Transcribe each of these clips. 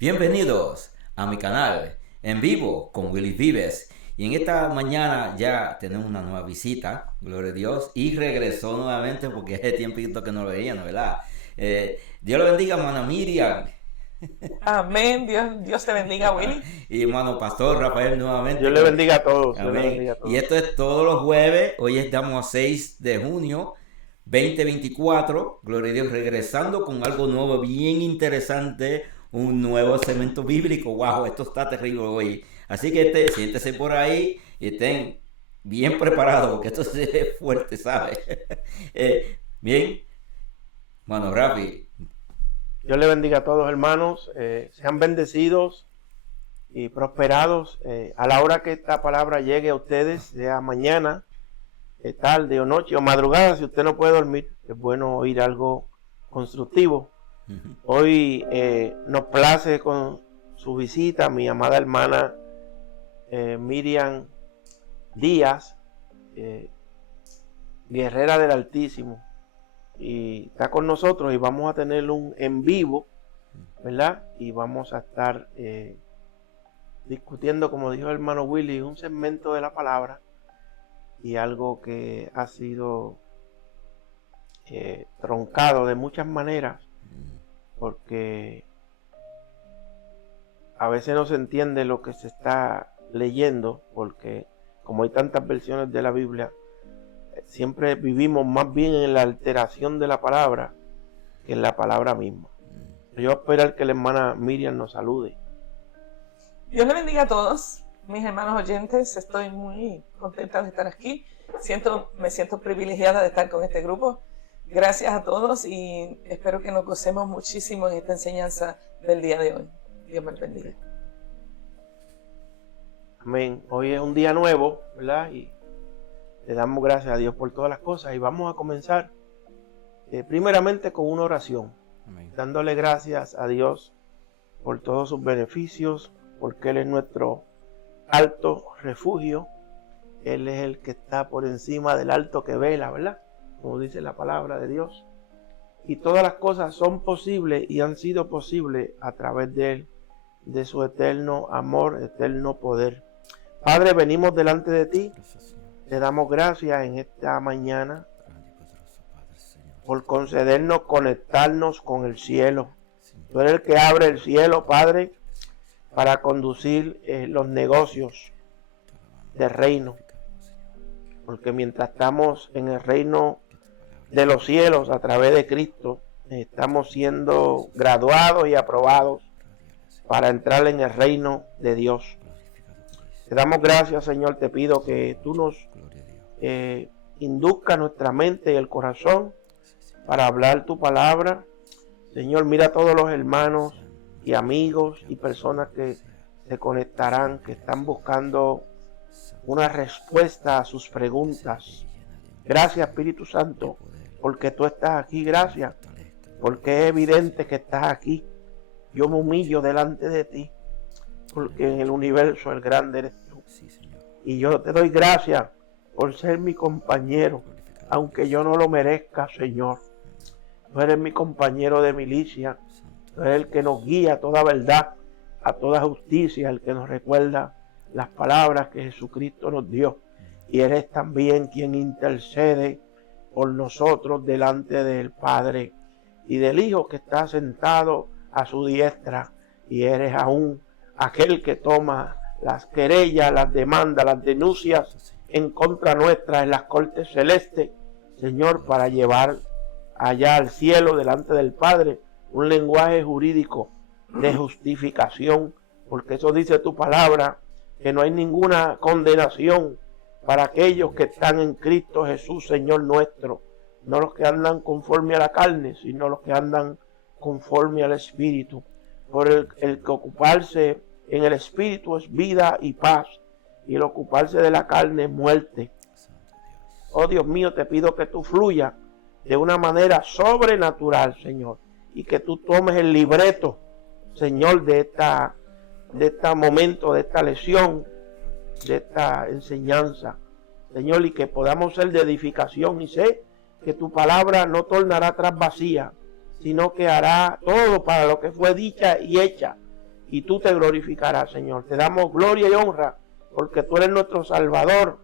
Bienvenidos a mi canal en vivo con Willy Vives. Y en esta mañana ya tenemos una nueva visita, gloria a Dios, y regresó nuevamente porque hace tiempito que no lo veían, ¿verdad? Dios lo bendiga, hermana Miriam. Amén. Dios te bendiga, Willy. Y hermano Pastor Rafael nuevamente. Dios le bendiga a todos. Dios le Amén. bendiga a todos. Y esto es todos los jueves. Hoy estamos a 6 de junio 2024. Gloria a Dios, regresando con algo nuevo, bien interesante. Un nuevo segmento bíblico. Wow, esto está terrible hoy. Así que siéntese por ahí y estén bien preparados porque esto es fuerte, ¿sabes? Bien, hermano Rafi. Dios le bendiga a todos, hermanos. Sean bendecidos y prosperados a la hora que esta palabra llegue a ustedes, sea mañana, tarde o noche o madrugada. Si usted no puede dormir, es bueno oír algo constructivo. Hoy nos place con su visita mi amada hermana Miriam Díaz, guerrera del Altísimo, y está con nosotros y vamos a tener un en vivo, ¿verdad? Y vamos a estar discutiendo, como dijo el hermano Willy, un segmento de la palabra y algo que ha sido troncado de muchas maneras, porque a veces no se entiende lo que se está leyendo, porque como hay tantas versiones de la Biblia, siempre vivimos más bien en la alteración de la palabra que en la palabra misma. Yo espero que la hermana Miriam nos salude. Dios le bendiga a todos, mis hermanos oyentes. Estoy muy contenta de estar aquí. Me siento privilegiada de estar con este grupo. Gracias a todos y espero que nos gocemos muchísimo en esta enseñanza del día de hoy. Dios me bendiga. Amén. Hoy es un día nuevo, ¿verdad? Y le damos gracias a Dios por todas las cosas. Y vamos a comenzar primeramente con una oración. Amén. Dándole gracias a Dios por todos sus beneficios, porque Él es nuestro alto refugio. Él es el que está por encima del alto que vela, ¿verdad? Como dice la palabra de Dios. Y todas las cosas son posibles y han sido posibles a través de Él, de su eterno amor, eterno poder. Padre, venimos delante de ti. Te damos gracias en esta mañana por concedernos conectarnos con el cielo. Tú eres el que abre el cielo, Padre, para conducir los negocios del reino. Porque mientras estamos en el reino de los cielos a través de Cristo, estamos siendo graduados y aprobados para entrar en el reino de Dios. Te damos gracias, Señor. Te pido que tú nos induzca nuestra mente y el corazón para hablar tu palabra. Señor, mira a todos los hermanos y amigos y personas que se conectarán, que están buscando una respuesta a sus preguntas. Gracias, Espíritu Santo, porque tú estás aquí. Gracias, porque es evidente que estás aquí. Yo me humillo delante de ti, porque en el universo el grande eres tú. Y yo te doy gracias por ser mi compañero, aunque yo no lo merezca, Señor. Tú eres mi compañero de milicia. Tú eres el que nos guía a toda verdad, a toda justicia, el que nos recuerda las palabras que Jesucristo nos dio. Y eres también quien intercede por nosotros delante del Padre y del Hijo que está sentado a su diestra. Y eres aún aquel que toma las querellas, las demandas, las denuncias en contra nuestra en las cortes celestes, Señor, para llevar allá al cielo delante del Padre un lenguaje jurídico de justificación, porque eso dice tu palabra, que no hay ninguna condenación para aquellos que están en Cristo Jesús, Señor nuestro, no los que andan conforme a la carne, sino los que andan conforme al Espíritu. Por el que ocuparse en el Espíritu es vida y paz, y el ocuparse de la carne es muerte. Oh Dios mío, te pido que tú fluyas de una manera sobrenatural, Señor, y que tú tomes el libreto, Señor, de este momento, de esta lección, de esta enseñanza, Señor, y que podamos ser de edificación. Y sé que tu palabra no tornará atrás vacía, sino que hará todo para lo que fue dicha y hecha y tú te glorificarás, Señor. Te damos gloria y honra porque tú eres nuestro Salvador,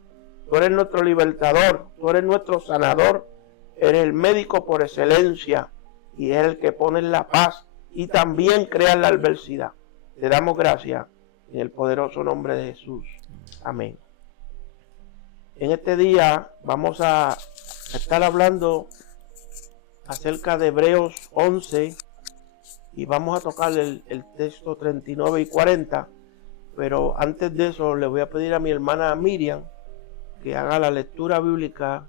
tú eres nuestro libertador, tú eres nuestro sanador, eres el médico por excelencia y eres el que pone la paz y también crea la adversidad. Te damos gracias en el poderoso nombre de Jesús. Amén. En este día vamos a estar hablando acerca de Hebreos 11 y vamos a tocar el texto 39 y 40, pero antes de eso le voy a pedir a mi hermana Miriam que haga la lectura bíblica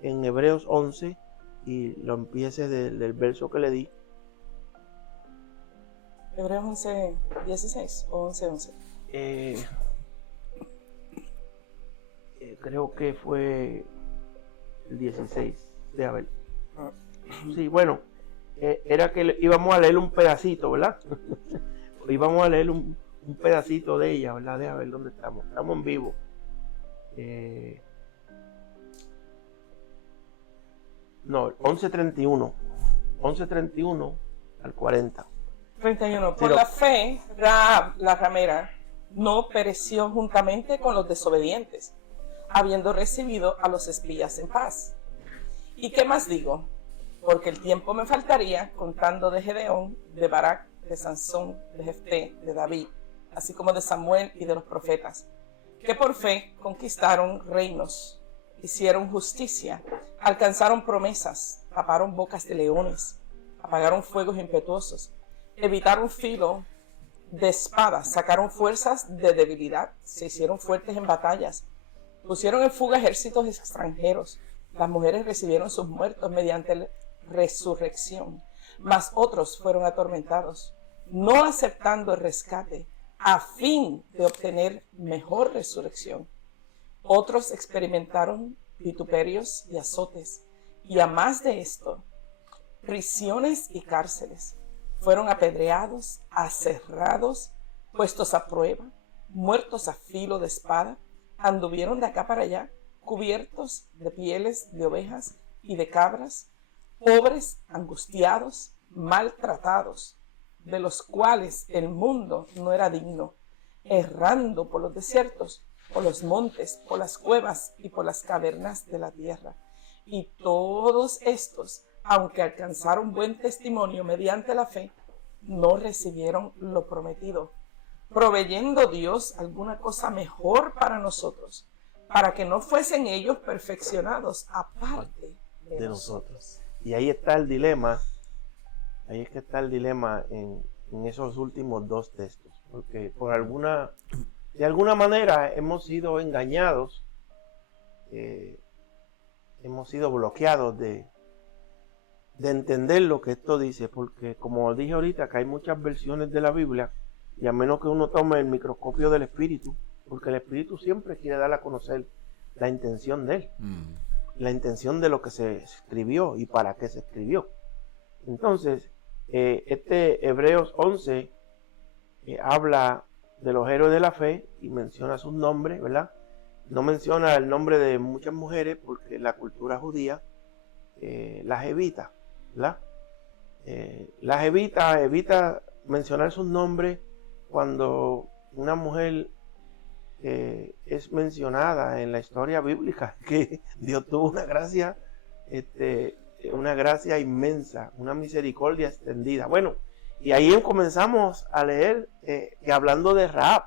en Hebreos 11 y lo empiece del verso que le di. Hebreos 11, 16 o 11, 11. Creo que fue el 16 de Abel. Sí, bueno, era que íbamos a leer un pedacito, ¿verdad? Íbamos a leer un pedacito de ella, ¿verdad? De Abel, ¿dónde estamos? Estamos en vivo. No, 11:31. 11:31 al 40. 31. Por la fe, Rahab, la ramera, no pereció juntamente con los desobedientes, habiendo recibido a los espías en paz. ¿Y qué más digo? Porque el tiempo me faltaría contando de Gedeón, de Barak, de Sansón, de Jefté, de David, así como de Samuel y de los profetas, que por fe conquistaron reinos, hicieron justicia, alcanzaron promesas, taparon bocas de leones, apagaron fuegos impetuosos, evitaron filo de espadas, sacaron fuerzas de debilidad, se hicieron fuertes en batallas, pusieron en fuga ejércitos extranjeros. Las mujeres recibieron sus muertos mediante la resurrección, mas otros fueron atormentados, no aceptando el rescate, a fin de obtener mejor resurrección. Otros experimentaron vituperios y azotes, y a más de esto, prisiones y cárceles. Fueron apedreados, aserrados, puestos a prueba, muertos a filo de espada, anduvieron de acá para allá, cubiertos de pieles de ovejas y de cabras, pobres, angustiados, maltratados, de los cuales el mundo no era digno, errando por los desiertos, por los montes, por las cuevas y por las cavernas de la tierra. Y todos estos, aunque alcanzaron buen testimonio mediante la fe, no recibieron lo prometido, proveyendo Dios alguna cosa mejor para nosotros, para que no fuesen ellos perfeccionados aparte de nosotros. Y ahí está el dilema, ahí es que está el dilema en esos últimos dos textos, porque de alguna manera hemos sido engañados, hemos sido bloqueados de entender lo que esto dice, porque como dije ahorita, que hay muchas versiones de la Biblia, y a menos que uno tome el microscopio del Espíritu, porque el Espíritu siempre quiere dar a conocer la intención de él, la intención de lo que se escribió y para qué se escribió. Entonces, este Hebreos 11 habla de los héroes de la fe y menciona sus nombres, ¿verdad? No menciona el nombre de muchas mujeres porque la cultura judía las evita, ¿verdad? Las evita mencionar sus nombres cuando una mujer es mencionada en la historia bíblica, que Dios tuvo una gracia inmensa, una misericordia extendida. Bueno, y ahí comenzamos a leer que hablando de Rahab,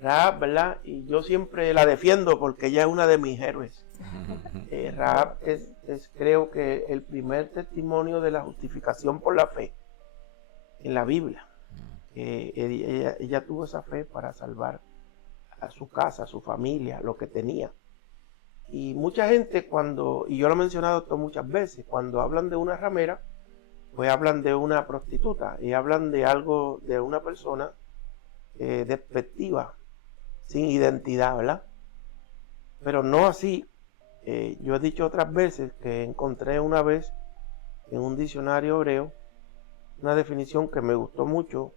¿verdad? Y yo siempre la defiendo porque ella es una de mis héroes. Rahab es creo que el primer testimonio de la justificación por la fe en la Biblia. Ella tuvo esa fe para salvar a su casa, a su familia, lo que tenía. Y mucha gente y yo lo he mencionado esto muchas veces, cuando hablan de una ramera, pues hablan de una prostituta y hablan de algo, de una persona despectiva, sin identidad, ¿verdad? Pero no así. Yo he dicho otras veces que encontré una vez en un diccionario hebreo una definición que me gustó mucho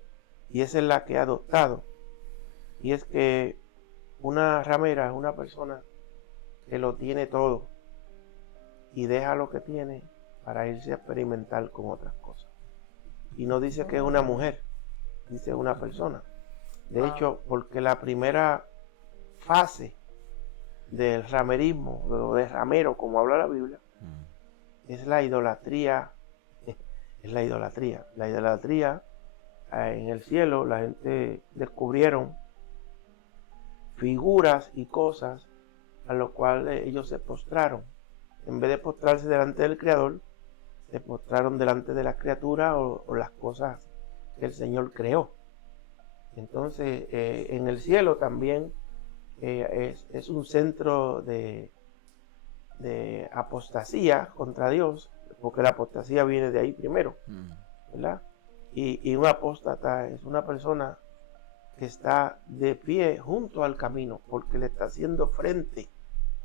y esa es la que he adoptado, y es que una ramera es una persona que lo tiene todo y deja lo que tiene para irse a experimentar con otras cosas. Y no dice que es una mujer, dice una persona. De hecho, porque la primera fase del ramerismo, o de ramero, como habla la Biblia, es la idolatría. Es la idolatría. La idolatría, en el cielo, la gente descubrieron figuras y cosas a lo cual ellos se postraron. En vez de postrarse delante del Creador, se postraron delante de las criaturas o las cosas que el Señor creó. Entonces, en el cielo también es un centro de apostasía contra Dios, porque la apostasía viene de ahí primero, ¿verdad? Y un apóstata es una persona que está de pie junto al camino, porque le está haciendo frente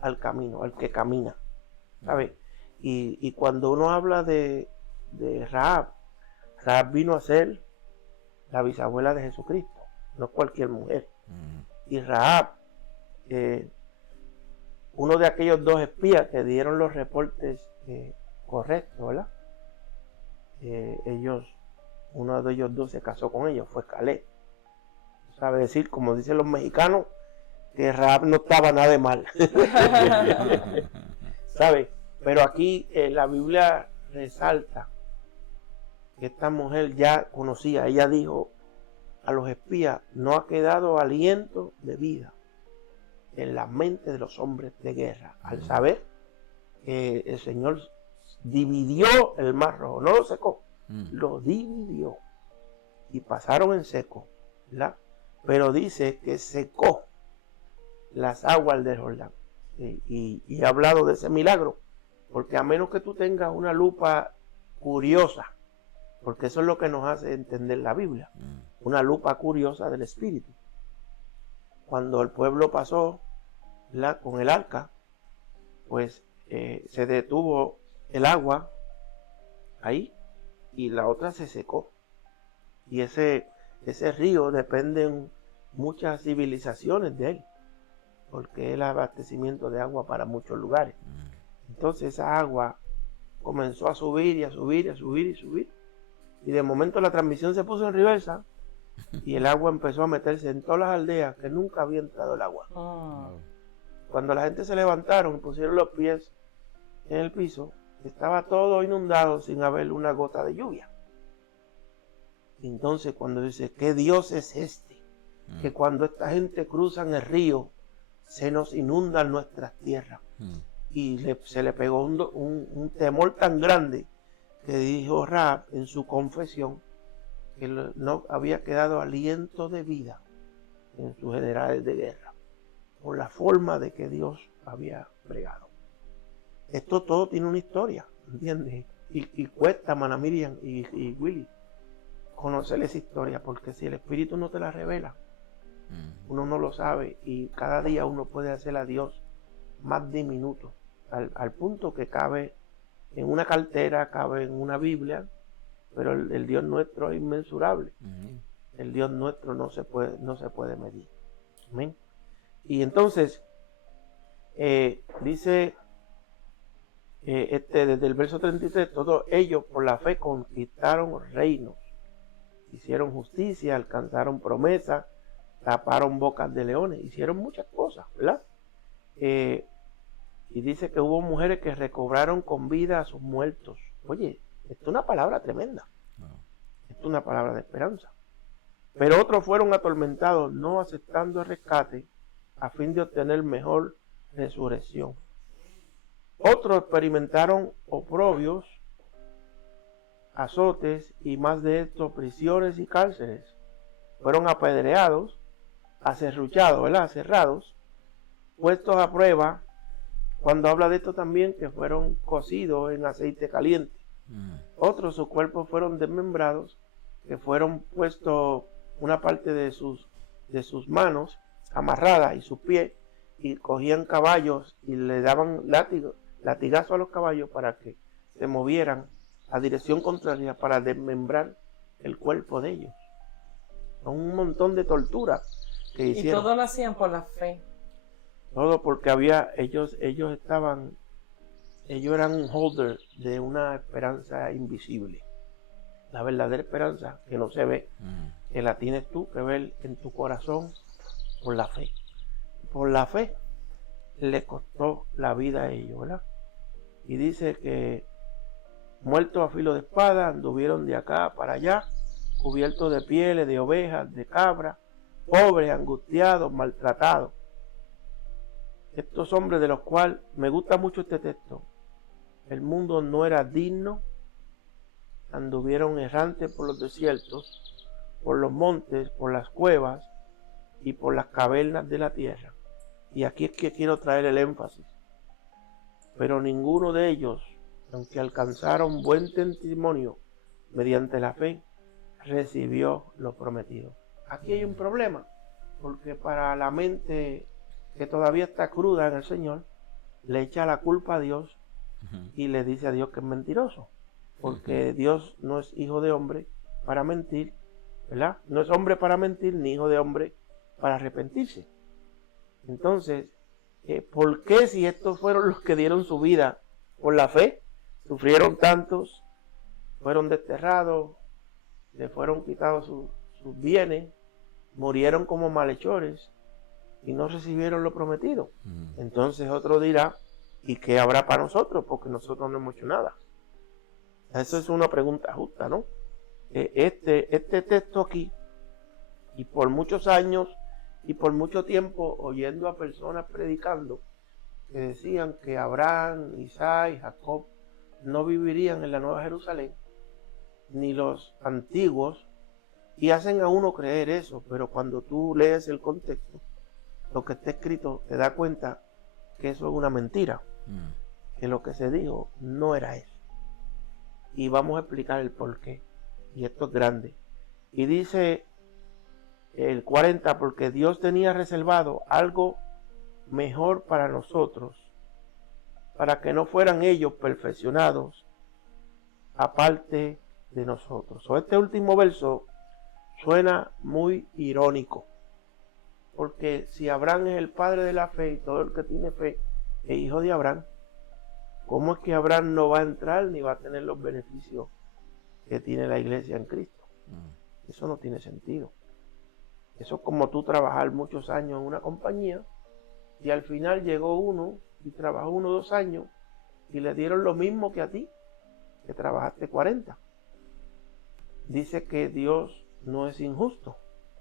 al camino, al que camina, ¿sabes? Y cuando uno habla de Rahab, Rahab vino a ser la bisabuela de Jesucristo, no cualquier mujer. Y Rahab, uno de aquellos dos espías que dieron los reportes correctos, ¿verdad? Uno de ellos dos se casó con ellos, fue Caleb. Sabe decir, como dicen los mexicanos, que Rahab no estaba nada de mal. ¿Sabe? Pero aquí la Biblia resalta que esta mujer ya conocía, ella dijo a los espías, no ha quedado aliento de vida en la mente de los hombres de guerra, al saber que el Señor dividió el mar rojo, no lo secó, lo dividió y pasaron en seco, ¿verdad? Pero dice que secó las aguas del Jordán. Y he hablado de ese milagro, porque a menos que tú tengas una lupa curiosa, porque eso es lo que nos hace entender la Biblia, una lupa curiosa del Espíritu. Cuando el pueblo pasó con el arca, pues se detuvo el agua ahí y la otra se secó. Y ese río dependen muchas civilizaciones de él, porque es el abastecimiento de agua para muchos lugares. Entonces esa agua comenzó a subir y a subir y a subir y subir. Y de momento la transmisión se puso en reversa y el agua empezó a meterse en todas las aldeas que nunca había entrado el agua. Cuando la gente se levantaron y pusieron los pies en el piso, estaba todo inundado sin haber una gota de lluvia. Entonces cuando dice, ¿qué Dios es este? Que cuando esta gente cruza el río, se nos inundan nuestras tierras. Y se le pegó un temor tan grande que dijo Rahab en su confesión que no había quedado aliento de vida en sus generales de guerra por la forma de que Dios había bregado. Esto todo tiene una historia, ¿entiendes? Y cuesta, Mana Miriam y Willy, conocer esa historia, porque si el Espíritu no te la revela, uno no lo sabe, y cada día uno puede hacer a Dios más diminuto, al punto que cabe en una cartera, cabe en una Biblia, pero el Dios nuestro es inmensurable. El Dios nuestro no se puede medir. Amén. Y entonces dice desde el verso 33, todos ellos por la fe conquistaron reinos, hicieron justicia, alcanzaron promesas, taparon bocas de leones, hicieron muchas cosas, ¿verdad? Y dice que hubo mujeres que recobraron con vida a sus muertos. Oye, esto es una palabra tremenda. Esto es una palabra de esperanza. Pero otros fueron atormentados, no aceptando el rescate, a fin de obtener mejor resurrección. Otros experimentaron oprobios, azotes y más de esto, prisiones y cárceles. Fueron apedreados, aserruchados, ¿verdad? Aserrados, puestos a prueba. Cuando habla de esto también, que fueron cocidos en aceite caliente. Otros, sus cuerpos fueron desmembrados, que fueron puestos una parte de sus manos amarrada y sus pies, y cogían caballos y le daban latigazos a los caballos para que se movieran a dirección contraria para desmembrar el cuerpo de ellos. Son un montón de torturas que hicieron. Y todo lo hacían por la fe. Todo porque ellos eran un holder de una esperanza invisible. La verdadera esperanza que no se ve, que la tienes tú que ver en tu corazón por la fe. Por la fe le costó la vida a ellos, ¿verdad? Y dice que muertos a filo de espada anduvieron de acá para allá, cubiertos de pieles, de ovejas, de cabras, pobres, angustiados, maltratados. Estos hombres de los cuales me gusta mucho este texto, el mundo no era digno, anduvieron errantes por los desiertos, por los montes, por las cuevas y por las cavernas de la tierra. Y aquí es que quiero traer el énfasis. Pero ninguno de ellos, aunque alcanzaron buen testimonio mediante la fe, recibió lo prometido. Aquí hay un problema, porque para la mente que todavía está cruda en el Señor, le echa la culpa a Dios y le dice a Dios que es mentiroso, porque Dios no es hijo de hombre para mentir, ¿verdad? No es hombre para mentir, ni hijo de hombre para arrepentirse. Entonces, ¿por qué si estos fueron los que dieron su vida por la fe, sufrieron tantos, fueron desterrados, le fueron quitados sus bienes, murieron como malhechores y no recibieron lo prometido? Entonces otro dirá, ¿y qué habrá para nosotros? Porque nosotros no hemos hecho nada. Eso es una pregunta justa, ¿no? Este texto aquí, y por muchos años y por mucho tiempo oyendo a personas predicando que decían que Abraham, Isaac y Jacob no vivirían en la Nueva Jerusalén, ni los antiguos, y hacen a uno creer eso, pero cuando tú lees el contexto, lo que está escrito, te das cuenta que eso es una mentira, que lo que se dijo no era eso. Y vamos a explicar el porqué, y esto es grande. Y dice el 40, porque Dios tenía reservado algo mejor para nosotros, para que no fueran ellos perfeccionados aparte de nosotros. Este último verso suena muy irónico, porque si Abraham es el padre de la fe y todo el que tiene fe es hijo de Abraham, ¿cómo es que Abraham no va a entrar ni va a tener los beneficios que tiene la iglesia en Cristo? Eso no tiene sentido. Eso es como tú trabajar muchos años en una compañía y al final llegó uno y trabajó 1 o 2 años y le dieron lo mismo que a ti, que trabajaste 40. Dice que Dios no es injusto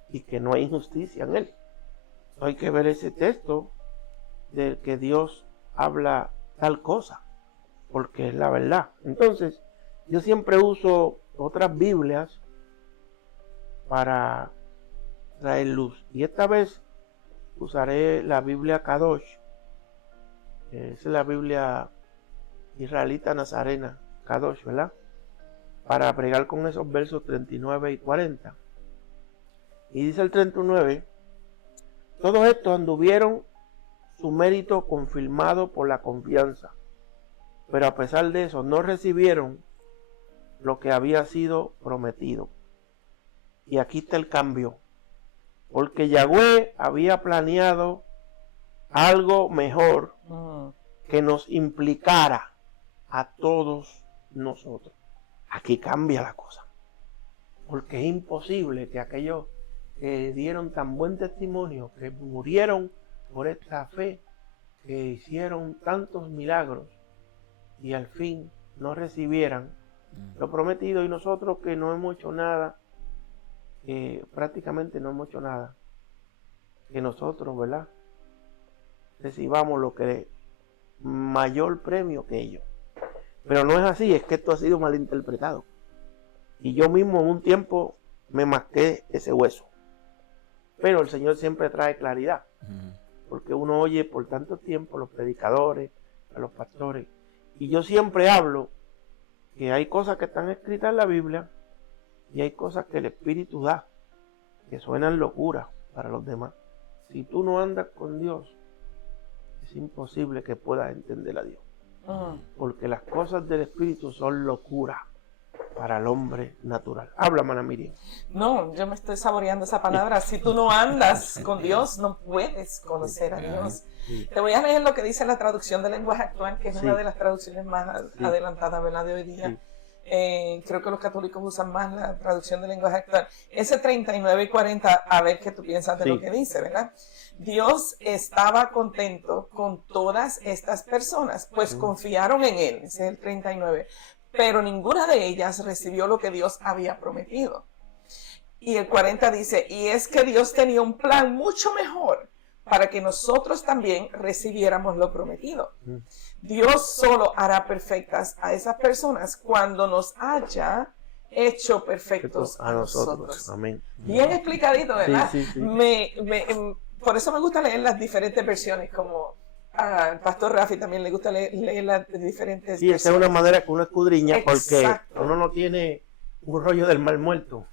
y que no hay injusticia en él. Hay que ver ese texto del que Dios habla tal cosa, porque es la verdad. Entonces, yo siempre uso otras Biblias para traer luz. Y esta vez usaré la Biblia Kadosh. Es la Biblia israelita nazarena, Kadosh, ¿verdad? Para pregar con esos versos 39 y 40. Y dice el 39, todos estos anduvieron su mérito confirmado por la confianza, pero a pesar de eso no recibieron lo que había sido prometido. Y aquí está el cambio, porque Yahweh había planeado algo mejor que nos implicara a todos nosotros. Aquí cambia la cosa, porque es imposible que aquellos que dieron tan buen testimonio, que murieron por esta fe, que hicieron tantos milagros y al fin no recibieran lo prometido, y nosotros que no hemos hecho nada, prácticamente no hemos hecho nada, que nosotros, ¿verdad?, recibamos lo que mayor premio que ellos. Pero no es así, es que esto ha sido malinterpretado. Y yo mismo en un tiempo me masqué ese hueso. Pero el Señor siempre trae claridad. Porque uno oye por tanto tiempo a los predicadores, a los pastores. Y yo siempre hablo que hay cosas que están escritas en la Biblia y hay cosas que el Espíritu da, que suenan locura para los demás. Si tú no andas con Dios, es imposible que puedas entender a Dios. Porque las cosas del Espíritu son locura para el hombre natural. Habla, Mana Miriam. No, yo me estoy saboreando esa palabra. Si tú no andas con Dios, no puedes conocer a Dios. Te voy a leer lo que dice la traducción del lenguaje actual, que es una de las traducciones más adelantadas, ¿verdad?, de hoy día. Creo que los católicos usan más la traducción del lenguaje actual. Ese 39 y 40, a ver qué tú piensas de Sí. lo que dice, ¿verdad? Dios estaba contento con todas estas personas, pues confiaron en Él, ese es el 39, pero ninguna de ellas recibió lo que Dios había prometido. Y el 40 dice, y es que Dios tenía un plan mucho mejor para que nosotros también recibiéramos lo prometido. Dios solo hará perfectas a esas personas cuando nos haya hecho perfectos a nosotros. Amén. Bien explicadito, ¿verdad? Sí, sí, sí. Por eso me gusta leer las diferentes versiones, como al pastor Rafi también le gusta leer las diferentes Sí, esa es una manera que uno escudriña, Exacto. porque uno no tiene un rollo del mal muerto.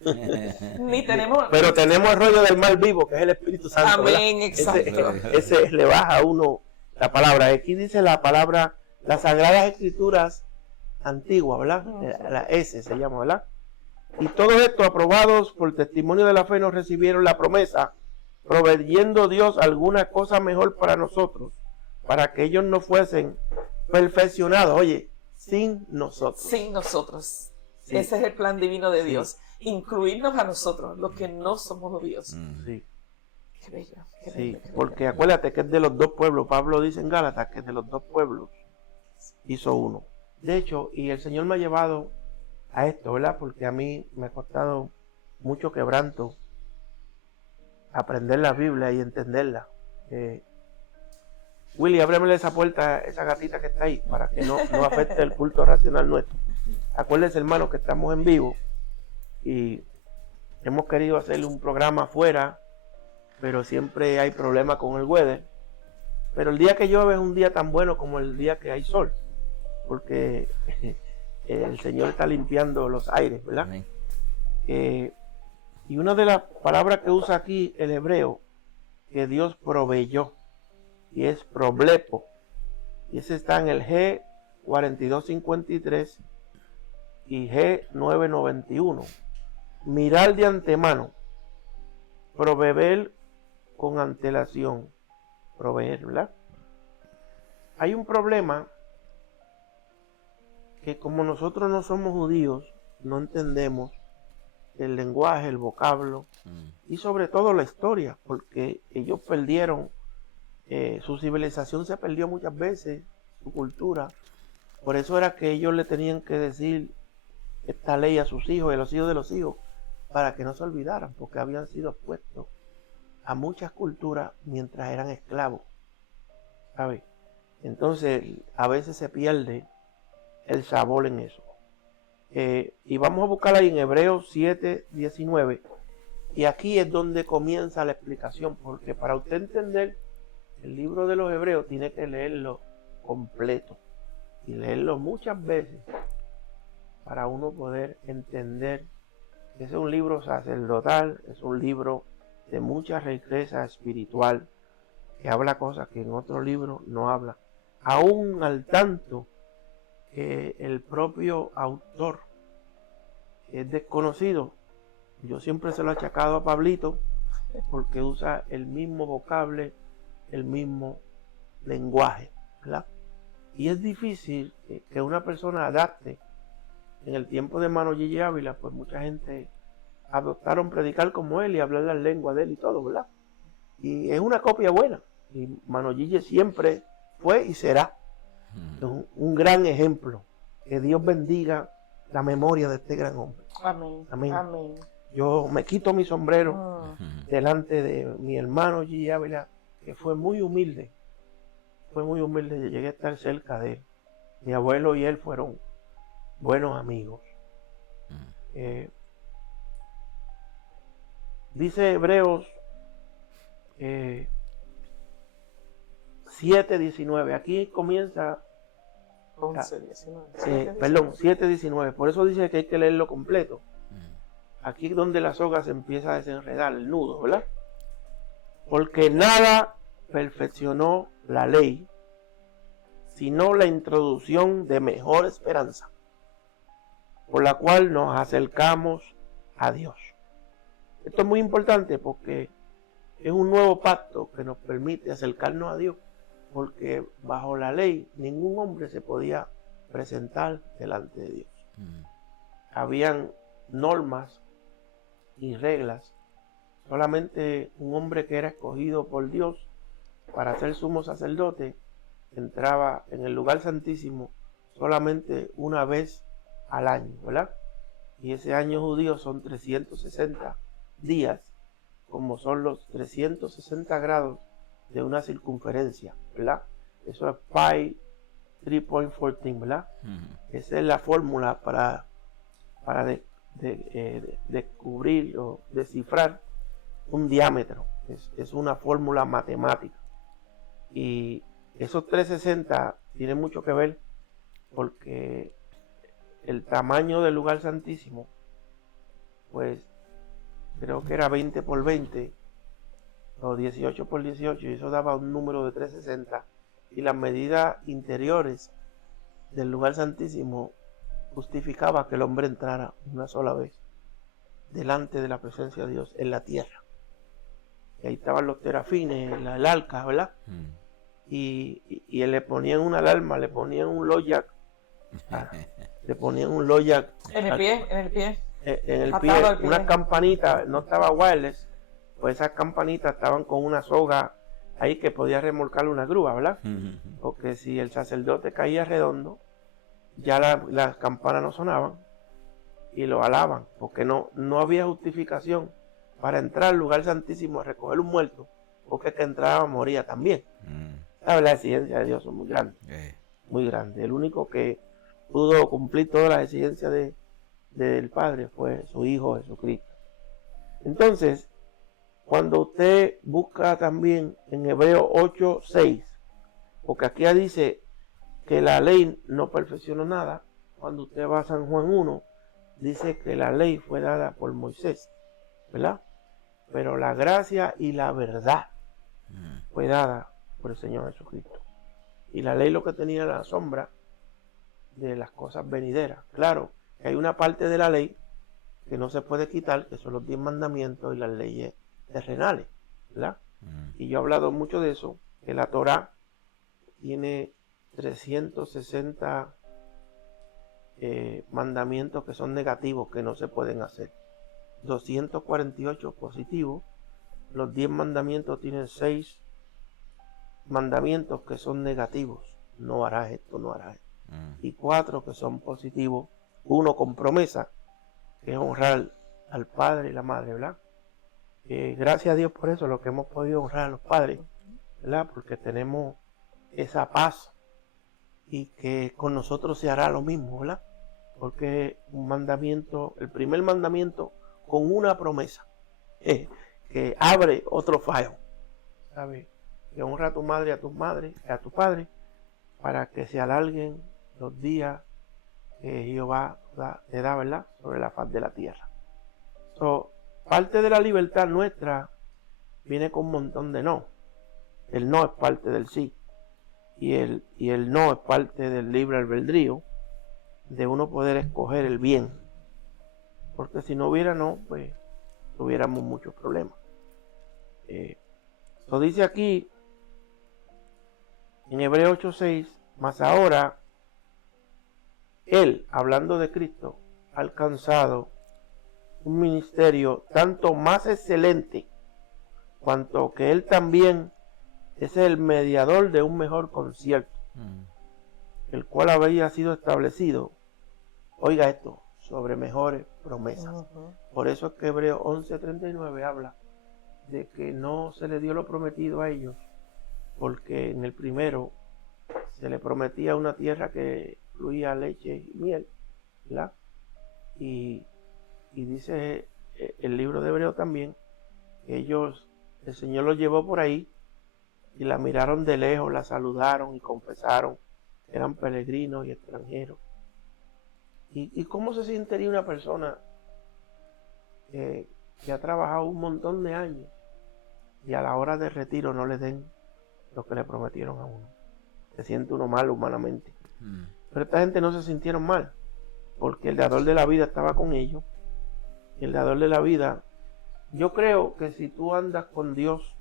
Ni tenemos... Pero tenemos el rollo del mal vivo, que es el Espíritu Santo. Amén, ¿verdad? exacto. Ese le baja a uno la palabra. Aquí dice la palabra, las Sagradas Escrituras antiguas, ¿verdad? La S se llama, ¿verdad? Y todo esto aprobados por testimonio de la fe nos recibieron la promesa, proveyendo Dios alguna cosa mejor para nosotros, para que ellos no fuesen perfeccionados, oye, sin nosotros. Sin nosotros. Sí. Ese es el plan divino de Sí. Dios. Incluirnos a nosotros, los que no somos Dios. Sí, Qué bello. Qué sí, bello, qué bello. porque acuérdate que es de los dos pueblos. Pablo dice en Gálatas que de los dos pueblos hizo uno. De hecho, y el Señor me ha llevado a esto, ¿verdad? Porque a mí me ha costado mucho quebranto aprender la Biblia y entenderla. Willy, ábreme esa puerta, esa gatita que está ahí, para que no afecte el culto racional nuestro. Acuérdense, hermano, que estamos en vivo y hemos querido hacerle un programa afuera, pero siempre hay problemas con el weather. Pero el día que llueve es un día tan bueno como el día que hay sol, porque el Señor está limpiando los aires, ¿verdad? Amén. Y una de las palabras que usa aquí el hebreo, que Dios proveyó, y es problepo, y ese está en el G4253 y G991. Mirar de antemano, proveer con antelación, proveer, ¿verdad? Hay un problema que como nosotros no somos judíos, no entendemos el lenguaje, el vocablo y sobre todo la historia, porque ellos perdieron, su civilización se perdió muchas veces, su cultura. Por eso era que ellos le tenían que decir esta ley a sus hijos y a los hijos de los hijos, para que no se olvidaran, porque habían sido expuestos a muchas culturas mientras eran esclavos, ¿sabes? Entonces a veces se pierde el sabor en eso. Y vamos a buscar ahí en Hebreos 7:19, y aquí es donde comienza la explicación, porque para usted entender el libro de los Hebreos tiene que leerlo completo y leerlo muchas veces para uno poder entender que es un libro sacerdotal, es un libro de mucha riqueza espiritual, que habla cosas que en otro libro no habla, aún al tanto que el propio autor es desconocido. Yo siempre se lo he achacado a Pablito, porque usa el mismo vocablo, el mismo lenguaje, ¿verdad? Y es difícil que una persona adapte. En el tiempo de Mano Gigi Ávila, pues mucha gente adoptaron predicar como él y hablar la lengua de él y todo, ¿verdad? Y es una copia buena. Y Mano Gigi siempre fue y será un gran ejemplo. Que Dios bendiga la memoria de este gran hombre. Amén. Amén. Amén. Yo me quito mi sombrero delante de mi hermano Gigi Ávila, que fue muy humilde. Fue muy humilde. Yo llegué a estar cerca de él. Mi abuelo y él fueron buenos amigos. Dice Hebreos 7:19. Aquí comienza 11, 19. perdón, 7:19. Por eso dice que hay que leerlo completo. Aquí es donde la soga se empieza a desenredar, el nudo, ¿verdad? Porque nada perfeccionó la ley, sino la introducción de mejor esperanza, por la cual nos acercamos a Dios. Esto es muy importante porque es un nuevo pacto que nos permite acercarnos a Dios, porque bajo la ley ningún hombre se podía presentar delante de Dios. habían normas y reglas. Solamente un hombre que era escogido por Dios para ser sumo sacerdote entraba en el lugar santísimo solamente una vez al año, ¿verdad? Y ese año judío son 360 días, como son los 360 grados de una circunferencia, ¿verdad? Eso es pi 3.14, ¿verdad? Esa es la fórmula para descubrir o descifrar un diámetro. Es una fórmula matemática. Y esos 360 tienen mucho que ver porque el tamaño del lugar santísimo, pues creo que era 20 por 20 o 18 por 18, y eso daba un número de 360. Y las medidas interiores del lugar santísimo justificaba que el hombre entrara una sola vez delante de la presencia de Dios en la tierra. Y ahí estaban los terafines, el arca, ¿verdad? Y le ponían una alarma, le ponían un loyac, le ponían un loyac en el pie, una campanita, no estaba wireless, pues esas campanitas estaban con una soga ahí que podía remolcar una grúa, ¿verdad? Porque si el sacerdote caía redondo, ya las campanas no sonaban y lo alaban, porque no había justificación para entrar al lugar santísimo a recoger un muerto, porque el que entraba moría también. ¿Sabes? Las exigencias de Dios son muy grandes, muy grandes. El único que pudo cumplir todas las exigencias del Padre fue su Hijo Jesucristo. Entonces, cuando usted busca también en Hebreos 8:6, porque aquí dice que la ley no perfeccionó nada, cuando usted va a San Juan 1, dice que la ley fue dada por Moisés, ¿verdad? Pero la gracia y la verdad fue dada por el Señor Jesucristo. Y la ley lo que tenía era la sombra de las cosas venideras. Claro, que hay una parte de la ley que no se puede quitar, que son los 10 mandamientos y las leyes terrenales, ¿verdad? Y yo he hablado mucho de eso, que la Torá tiene 360 mandamientos que son negativos, que no se pueden hacer. 248 positivos. Los 10 mandamientos tienen 6 mandamientos que son negativos. No harás esto, no harás esto. Y 4 que son positivos. Uno con promesa, que es honrar al padre y la madre, ¿verdad? Gracias a Dios por eso, lo que hemos podido honrar a los padres, ¿verdad? Porque tenemos esa paz y que con nosotros se hará lo mismo, ¿verdad? Porque un mandamiento, el primer mandamiento con una promesa, que abre otro fallo, ¿sabes? Que honra a tu madre, a tu madre, a tu padre, para que se alarguen los días que Jehová te da, ¿verdad? Sobre la faz de la tierra. Parte de la libertad nuestra viene con un montón de no. El no es parte del sí. Y el no es parte del libre albedrío, de uno poder escoger el bien. Porque si no hubiera no, pues tuviéramos muchos problemas. Dice aquí en Hebreos 8:6, mas ahora él, hablando de Cristo, ha alcanzado un ministerio tanto más excelente, cuanto que él también es el mediador de un mejor concierto, el cual había sido establecido, oiga esto, sobre mejores promesas. Por eso es que Hebreos 11:39 habla de que no se le dio lo prometido a ellos, porque en el primero se le prometía una tierra que fluía leche y miel, ¿verdad? Y dice el libro de Hebreos también, que el Señor los llevó por ahí y la miraron de lejos, la saludaron y confesaron que eran peregrinos y extranjeros. ¿Y cómo se sentiría una persona que ha trabajado un montón de años y a la hora de retiro no le den lo que le prometieron a uno? Se siente uno mal humanamente. Pero esta gente no se sintieron mal, porque el dador de la vida estaba con ellos. Y el dador de la vida, yo creo que si tú andas con Dios,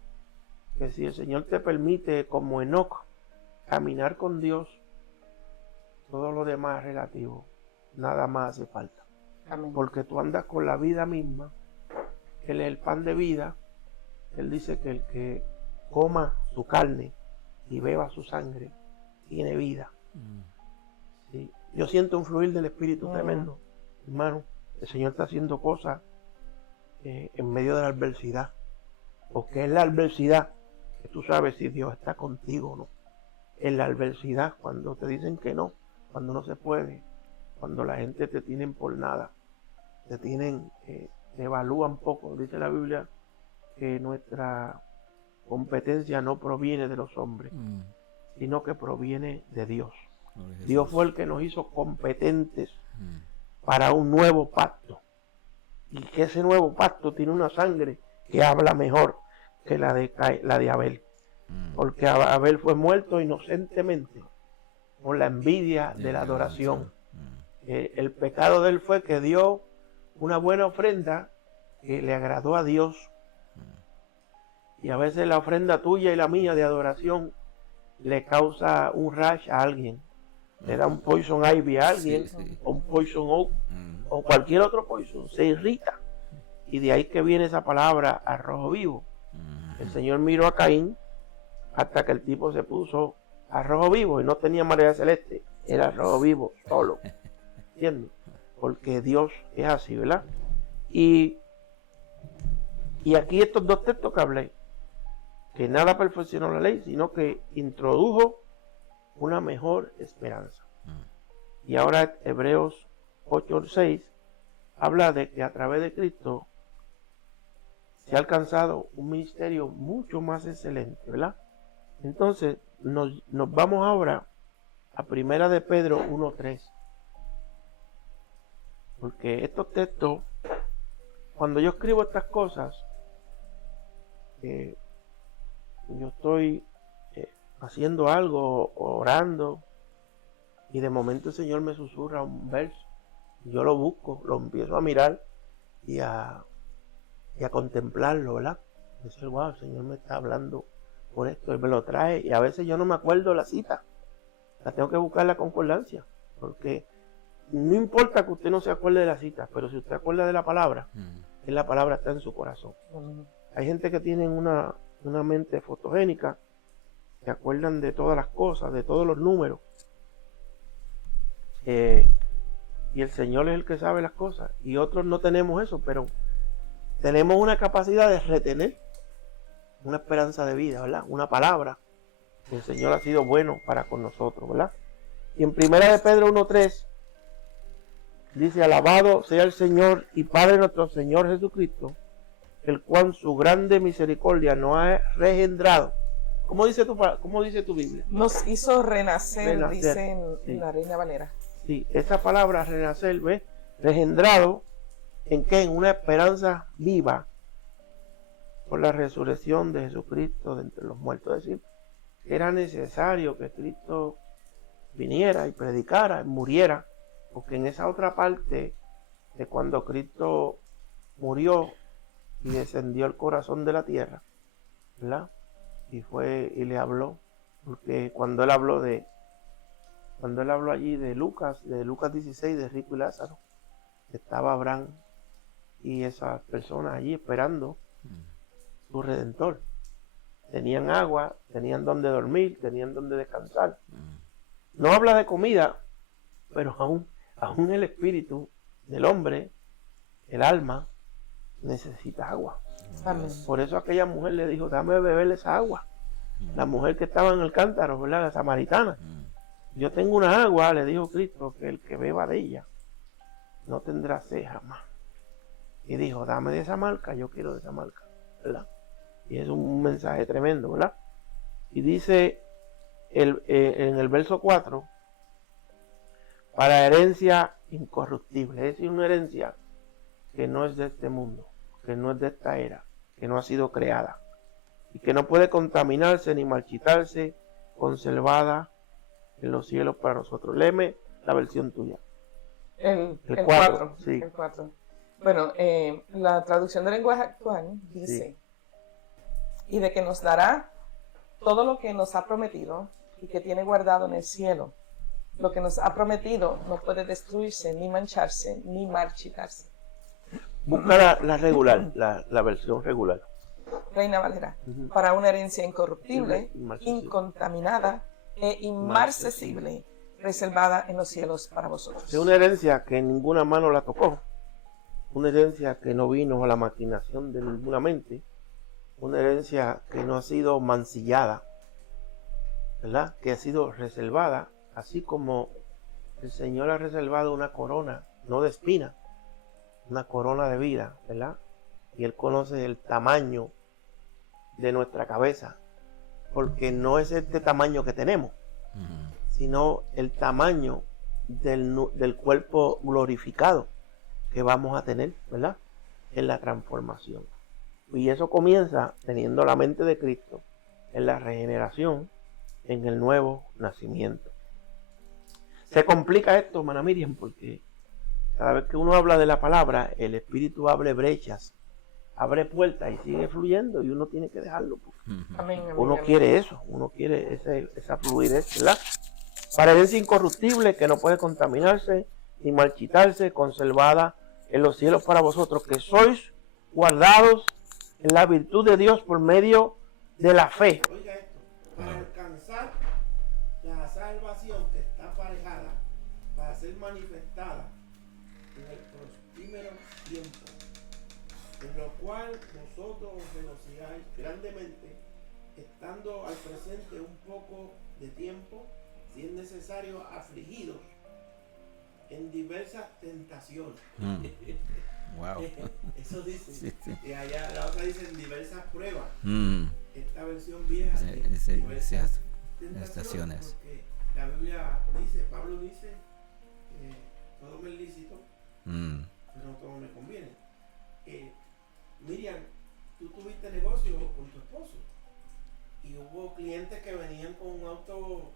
que si el Señor te permite, como Enoc, caminar con Dios, todo lo demás es relativo, nada más hace falta. Amén. porque tú andas con la vida misma. Él es el pan de vida. Él dice que el que coma su carne y beba su sangre tiene vida. Sí. Yo siento un fluir del Espíritu tremendo, hermano. El Señor está haciendo cosas en medio de la adversidad, porque es la adversidad que tú sabes si Dios está contigo o no. En la adversidad, cuando te dicen que no, cuando no se puede, cuando la gente te tienen por nada, te tienen, te evalúan poco. Dice la Biblia que nuestra competencia no proviene de los hombres, sino que proviene de Dios. Dios fue el que nos hizo competentes para un nuevo pacto, y que ese nuevo pacto tiene una sangre que habla mejor que la de Abel, porque Abel fue muerto inocentemente por la envidia de la adoración. El pecado de él fue que dio una buena ofrenda que le agradó a Dios, y a veces la ofrenda tuya y la mía de adoración le causa un rash a alguien, le da un poison ivy a alguien, o un poison oak, o cualquier otro poison, se irrita, y de ahí que viene esa palabra a rojo vivo. El Señor miró a Caín hasta que el tipo se puso a rojo vivo y no tenía María Celeste, era rojo vivo solo, ¿entiendes? Porque Dios es así, ¿verdad? Y aquí estos dos textos que hablé, que nada perfeccionó la ley, sino que introdujo una mejor esperanza. Y ahora Hebreos 8:6 habla de que a través de Cristo se ha alcanzado un ministerio mucho más excelente, ¿verdad? Entonces nos vamos ahora a Primera de Pedro 1:3, porque estos textos, cuando yo escribo estas cosas, yo estoy haciendo algo, orando, y de momento el Señor me susurra un verso, yo lo busco, lo empiezo a mirar y a contemplarlo, ¿verdad? Decir, wow, el Señor me está hablando por esto, y me lo trae, y a veces yo no me acuerdo la cita, la tengo que buscar en la concordancia, porque no importa que usted no se acuerde de la cita, pero si usted acuerda de la palabra, la palabra está en su corazón. Hay gente que tiene una mente fotogénica, se acuerdan de todas las cosas, de todos los números, y el Señor es el que sabe las cosas, y otros no tenemos eso, pero tenemos una capacidad de retener una esperanza de vida, ¿verdad? Una palabra que el Señor ha sido bueno para con nosotros, ¿verdad? Y en Primera de Pedro 1:3 dice, alabado sea el Señor y Padre nuestro Señor Jesucristo, el cual su grande misericordia nos ha regenerado. ¿Cómo dice tu Biblia? Nos hizo renacer, dice en sí. la Reina Valera. Sí, esa palabra renacer, ¿ves? Regenerado, ¿en qué? En una esperanza viva por la resurrección de Jesucristo de entre los muertos. Es decir, era necesario que Cristo viniera y predicara, muriera, porque en esa otra parte de cuando Cristo murió y descendió al corazón de la tierra, ¿verdad? Y fue y le habló, porque cuando él habló allí de Lucas 16, de Rico y Lázaro, estaba Abraham y esas personas allí esperando su Redentor. Tenían agua, tenían donde dormir, tenían donde descansar. No habla de comida, pero aún el espíritu del hombre, el alma, necesita agua. Amén. Por eso aquella mujer le dijo, dame beber esa agua. La mujer que estaba en el cántaro, ¿verdad? La samaritana. Yo tengo una agua, le dijo Cristo, que el que beba de ella no tendrá sed jamás. Y dijo, dame de esa marca, yo quiero de esa marca, ¿verdad? Y es un mensaje tremendo, ¿verdad? Y dice en el verso 4, para herencia incorruptible, es decir, una herencia que no es de este mundo, que no es de esta era, que no ha sido creada y que no puede contaminarse ni marchitarse, conservada en los cielos para nosotros. Léeme la versión tuya. El 4, sí. El 4. Bueno, la traducción del lenguaje actual dice, y de que nos dará todo lo que nos ha prometido y que tiene guardado en el cielo, Lo que nos ha prometido no puede destruirse, ni mancharse, ni marchitarse. Busca la regular, la versión regular. Reina Valera, para una herencia incorruptible, Inmarcesible. incontaminada e inmarcesible, reservada en los cielos para vosotros. Es una herencia que ninguna mano la tocó. Una herencia que no vino a la maquinación de ninguna mente. Una herencia que no ha sido mancillada, ¿verdad? Que ha sido reservada, así como el Señor ha reservado una corona, no de espina, una corona de vida, ¿verdad? Y Él conoce el tamaño de nuestra cabeza, porque no es este tamaño que tenemos, sino el tamaño del cuerpo glorificado que vamos a tener, ¿verdad? En la transformación. Y eso comienza teniendo la mente de Cristo, en la regeneración, en el nuevo nacimiento. Se complica esto, hermana Miriam, porque cada vez que uno habla de la palabra, el Espíritu abre brechas, abre puertas y sigue fluyendo, y uno tiene que dejarlo. Amén, amén, Uno amén. quiere eso, uno quiere esa fluidez, ¿verdad? Para herencia incorruptible que no puede contaminarse ni marchitarse, conservada en los cielos para vosotros, que sois guardados en la virtud de Dios por medio de la fe. Oiga esto, para alcanzar la salvación que está aparejada para ser manifestada en el prostímero tiempo, en lo cual vosotros os regocijáis grandemente, estando al presente un poco de tiempo, si es necesario, afligidos en diversas tentaciones. Wow. Eso dice. Sí, sí. Y allá la otra dice en diversas pruebas. Mm. Esta versión vieja Sí, de sí, diversas sí, tentaciones, estaciones. porque la Biblia dice, Pablo dice, todo me es lícito, pero no todo me conviene. Miriam, tú tuviste negocio con tu esposo y hubo clientes que venían con un auto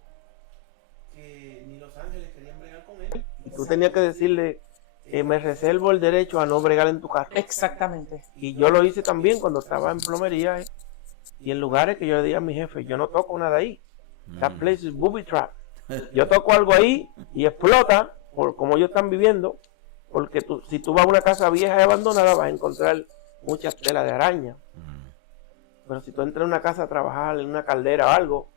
que ni Los Ángeles querían bregar con él. Y tú tenías que decirle, me reservo el derecho a no bregar en tu carro. Exactamente. Y yo lo hice también cuando estaba en plomería, y en lugares que yo le dije a mi jefe, yo no toco nada ahí. That place is booby trap. Yo toco algo ahí y explota, por como ellos están viviendo, porque si tú vas a una casa vieja y abandonada vas a encontrar muchas telas de araña. Pero si tú entras en una casa a trabajar, en una caldera o algo,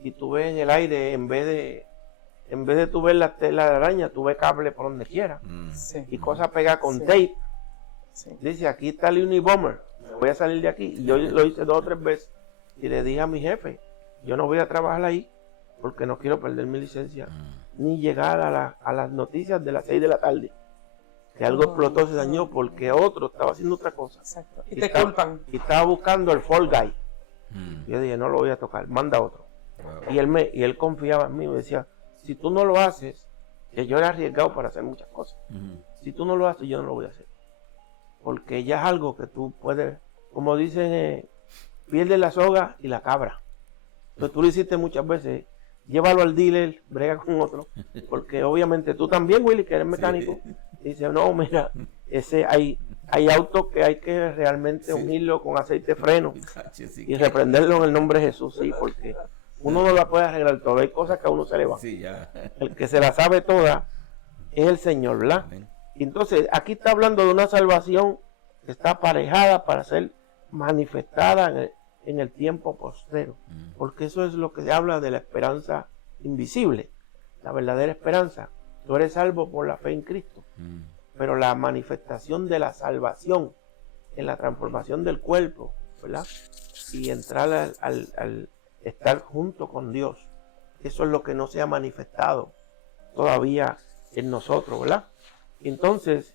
y tú ves en el aire, en vez de tú ver las telas de araña, tú ves cable por donde quiera. Sí. Y cosas pegadas con Sí. tape. Sí. Dice, aquí está el Unibomber, me voy a salir de aquí. Y yo lo hice 2 o 3 veces. Y le dije a mi jefe, yo no voy a trabajar ahí porque no quiero perder mi licencia. Ni llegar a las noticias de las 6 de la tarde. Que algo explotó, se dañó porque otro estaba haciendo otra cosa. Exacto. Y te culpan. Y estaba buscando el Fall Guy. Yo dije, no lo voy a tocar, manda otro. Wow. Y él confiaba en mí, me decía, si tú no lo haces, que yo era arriesgado para hacer muchas cosas. Si tú no lo haces, yo no lo voy a hacer. Porque ya es algo que tú puedes, como dicen, pierde la soga y la cabra. Entonces tú lo hiciste muchas veces, llévalo al dealer, brega con otro. Porque obviamente tú también, Willy, que eres mecánico, dice, no, mira, hay autos que hay que realmente unirlo con aceite de freno y reprenderlo en el nombre de Jesús, sí, porque uno no la puede arreglar todo, hay cosas que a uno se le van. Sí, ya. El que se la sabe toda es el Señor, ¿verdad? Amén. Y entonces aquí está hablando de una salvación que está aparejada para ser manifestada en el tiempo postrero, porque eso es lo que se habla de la esperanza invisible, la verdadera esperanza. Tú eres salvo por la fe en Cristo, pero la manifestación de la salvación en la transformación del cuerpo, ¿verdad? Y entrar al estar junto con Dios, eso es lo que no se ha manifestado todavía en nosotros, ¿verdad? Entonces,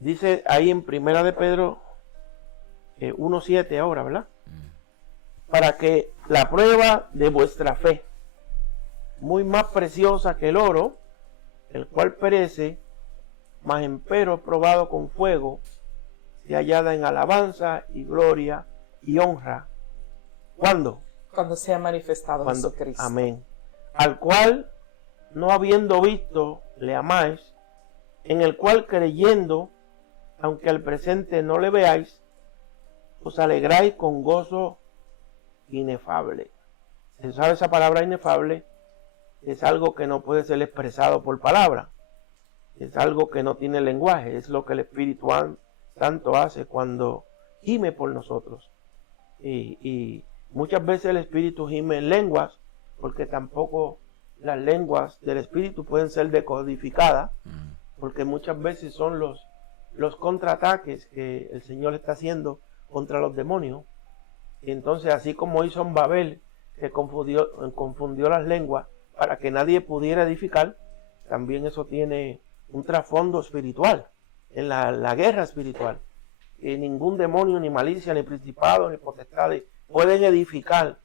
dice ahí en Primera de Pedro 1:7 ahora, ¿verdad? Para que la prueba de vuestra fe, muy más preciosa que el oro, el cual perece, mas empero probado con fuego, sea hallada en alabanza y gloria y honra. ¿Cuándo? Cuando sea manifestado Cuando, Jesucristo. amén. Al cual, no habiendo visto, le amáis, en el cual creyendo, aunque al presente no le veáis, os alegráis con gozo inefable. ¿Se sabe esa palabra inefable? es algo que no puede ser expresado por palabra. Es algo que no tiene lenguaje. Es lo que el Espíritu Santo hace cuando gime por nosotros. Y muchas veces el Espíritu gime en lenguas, porque tampoco las lenguas del Espíritu pueden ser decodificadas, porque muchas veces son los contraataques que el Señor está haciendo contra los demonios. Y entonces, así como hizo en Babel, que confundió las lenguas para que nadie pudiera edificar, también eso tiene un trasfondo espiritual, en la guerra espiritual. Que ningún demonio, ni malicia, ni principado, ni potestades pueden edificar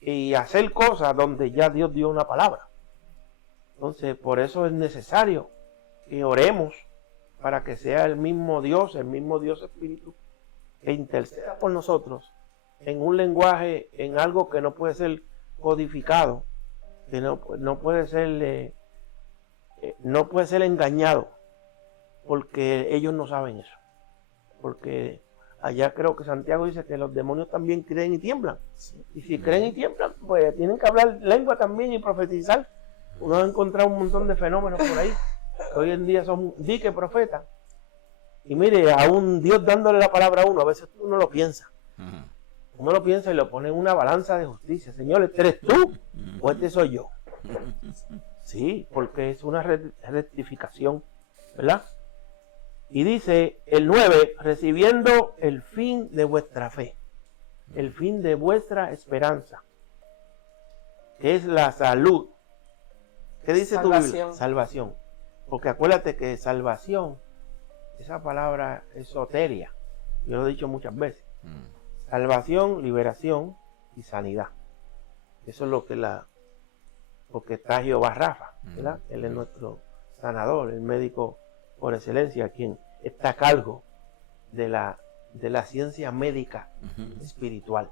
y hacer cosas donde ya Dios dio una palabra. Entonces, por eso es necesario que oremos para que sea el mismo Dios Espíritu, que interceda por nosotros en un lenguaje, en algo que no puede ser codificado, que no puede ser engañado, porque ellos no saben eso. Porque allá creo que Santiago dice que los demonios también creen y tiemblan. Y si creen y tiemblan, pues tienen que hablar lengua también y profetizar. Uno ha encontrado un montón de fenómenos por ahí. Hoy en día son dique profetas. Y mire, aún Dios dándole la palabra a uno, a veces uno lo piensa. Uno lo piensa y lo pone en una balanza de justicia. Señor, ¿este eres tú o este soy yo? Sí, porque es una rectificación, ¿verdad? Y dice el 9, recibiendo el fin de vuestra fe, el fin de vuestra esperanza, que es la salud. ¿Qué dice tu Biblia? Salvación. Porque acuérdate que salvación, esa palabra es soteria. Yo lo he dicho muchas veces. Salvación, liberación y sanidad. Eso es lo que porque está Jehová Rafa, ¿verdad? Él es nuestro sanador, el médico por excelencia, quien está a cargo de la ciencia médica espiritual.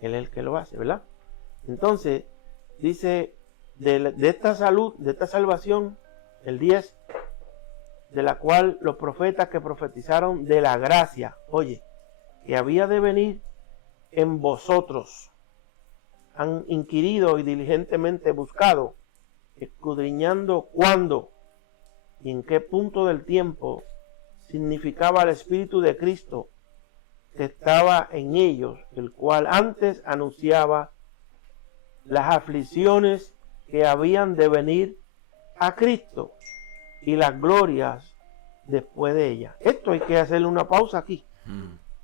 Él es el que lo hace, ¿verdad? Entonces, dice, de esta salud, de esta salvación, el 10, de la cual los profetas que profetizaron de la gracia, oye, que había de venir en vosotros, han inquirido y diligentemente buscado, escudriñando cuándo y en qué punto del tiempo significaba el Espíritu de Cristo que estaba en ellos, el cual antes anunciaba las aflicciones que habían de venir a Cristo y las glorias después de ella. Esto hay que hacerle una pausa aquí,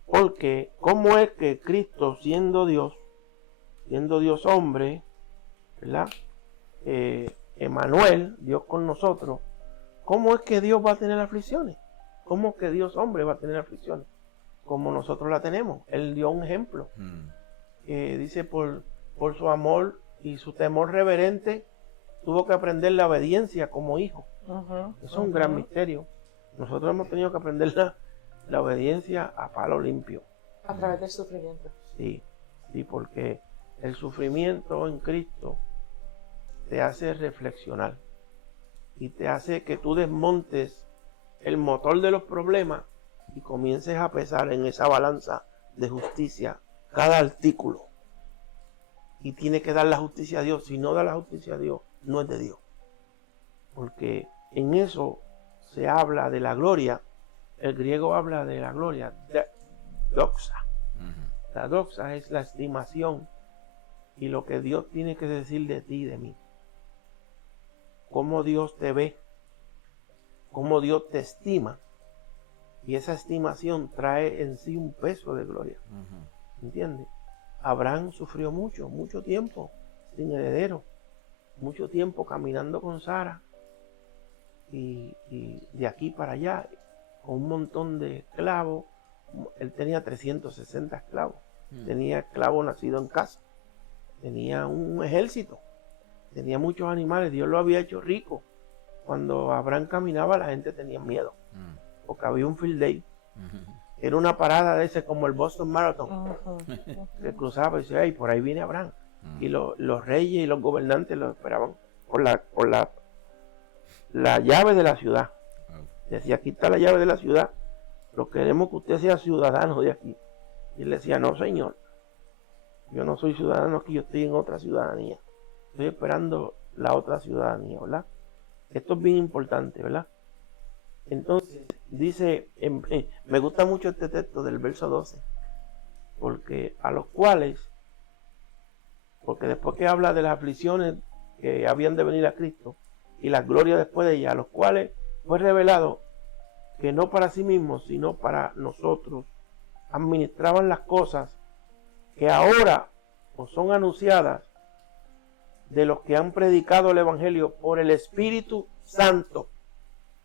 porque ¿cómo es que Cristo, siendo Dios hombre, ¿verdad? Emmanuel, Dios con nosotros, ¿cómo es que Dios va a tener aflicciones? ¿Cómo es que Dios hombre va a tener aflicciones? Como nosotros la tenemos. Él dio un ejemplo. Dice, por su amor y su temor reverente, tuvo que aprender la obediencia como hijo. Eso es un gran misterio. Nosotros hemos tenido que aprender la obediencia a palo limpio. A través del sufrimiento. Sí, porque el sufrimiento en Cristo te hace reflexionar y te hace que tú desmontes el motor de los problemas y comiences a pesar en esa balanza de justicia cada artículo. Y tiene que dar la justicia a Dios. Si no da la justicia a Dios, no es de Dios. Porque en eso se habla de la gloria. El griego habla de la gloria, doxa. La doxa es la estimación y lo que Dios tiene que decir de ti y de mí. Cómo Dios te ve, cómo Dios te estima. Y esa estimación trae en sí un peso de gloria. ¿Entiendes? Abraham sufrió mucho tiempo sin heredero. Mucho tiempo caminando con Sara. Y de aquí para allá, con un montón de esclavos. Él tenía 360 esclavos. Tenía esclavos nacidos en casa. Tenía un ejército. Tenía muchos animales. Dios lo había hecho rico. Cuando Abraham caminaba, la gente tenía miedo. Porque había un field day. Era una parada de ese como el Boston Marathon. Que cruzaba y decía, hey, por ahí viene Abraham. Y los reyes y los gobernantes lo esperaban por la llave de la ciudad. Decía, aquí está la llave de la ciudad. Pero queremos que usted sea ciudadano de aquí. Y él decía, no, señor. Yo no soy ciudadano aquí, yo estoy en otra ciudadanía. Estoy esperando la otra ciudadanía, ¿verdad? Esto es bien importante, ¿verdad? Entonces, dice, me gusta mucho este texto del verso 12, porque después que habla de las aflicciones que habían de venir a Cristo y la gloria después de ellas, a los cuales fue revelado que no para sí mismos, sino para nosotros, administraban las cosas que ahora os son anunciadas de los que han predicado el Evangelio por el Espíritu Santo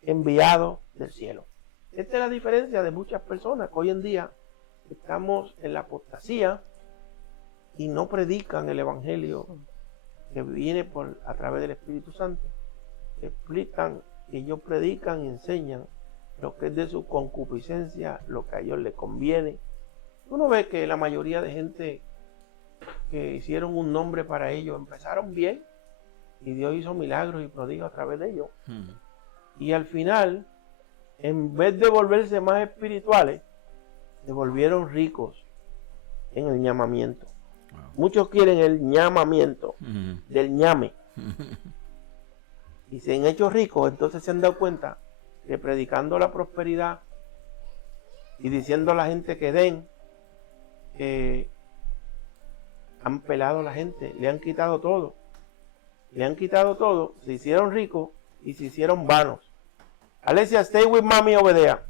enviado del cielo. Esta es la diferencia de muchas personas que hoy en día estamos en la apostasía y no predican el Evangelio que viene a través del Espíritu Santo. Explican, ellos predican y enseñan lo que es de su concupiscencia, lo que a ellos les conviene. Uno ve que la mayoría de gente que hicieron un nombre para ellos empezaron bien y Dios hizo milagros y prodigios a través de ellos. Y al final, en vez de volverse más espirituales, se volvieron ricos en el llamamiento. Muchos quieren el llamamiento del ñame y se han hecho ricos. Entonces se han dado cuenta que predicando la prosperidad y diciendo a la gente que den, han pelado a la gente, le han quitado todo, se hicieron ricos y se hicieron vanos. Alessia, stay with mommy over there.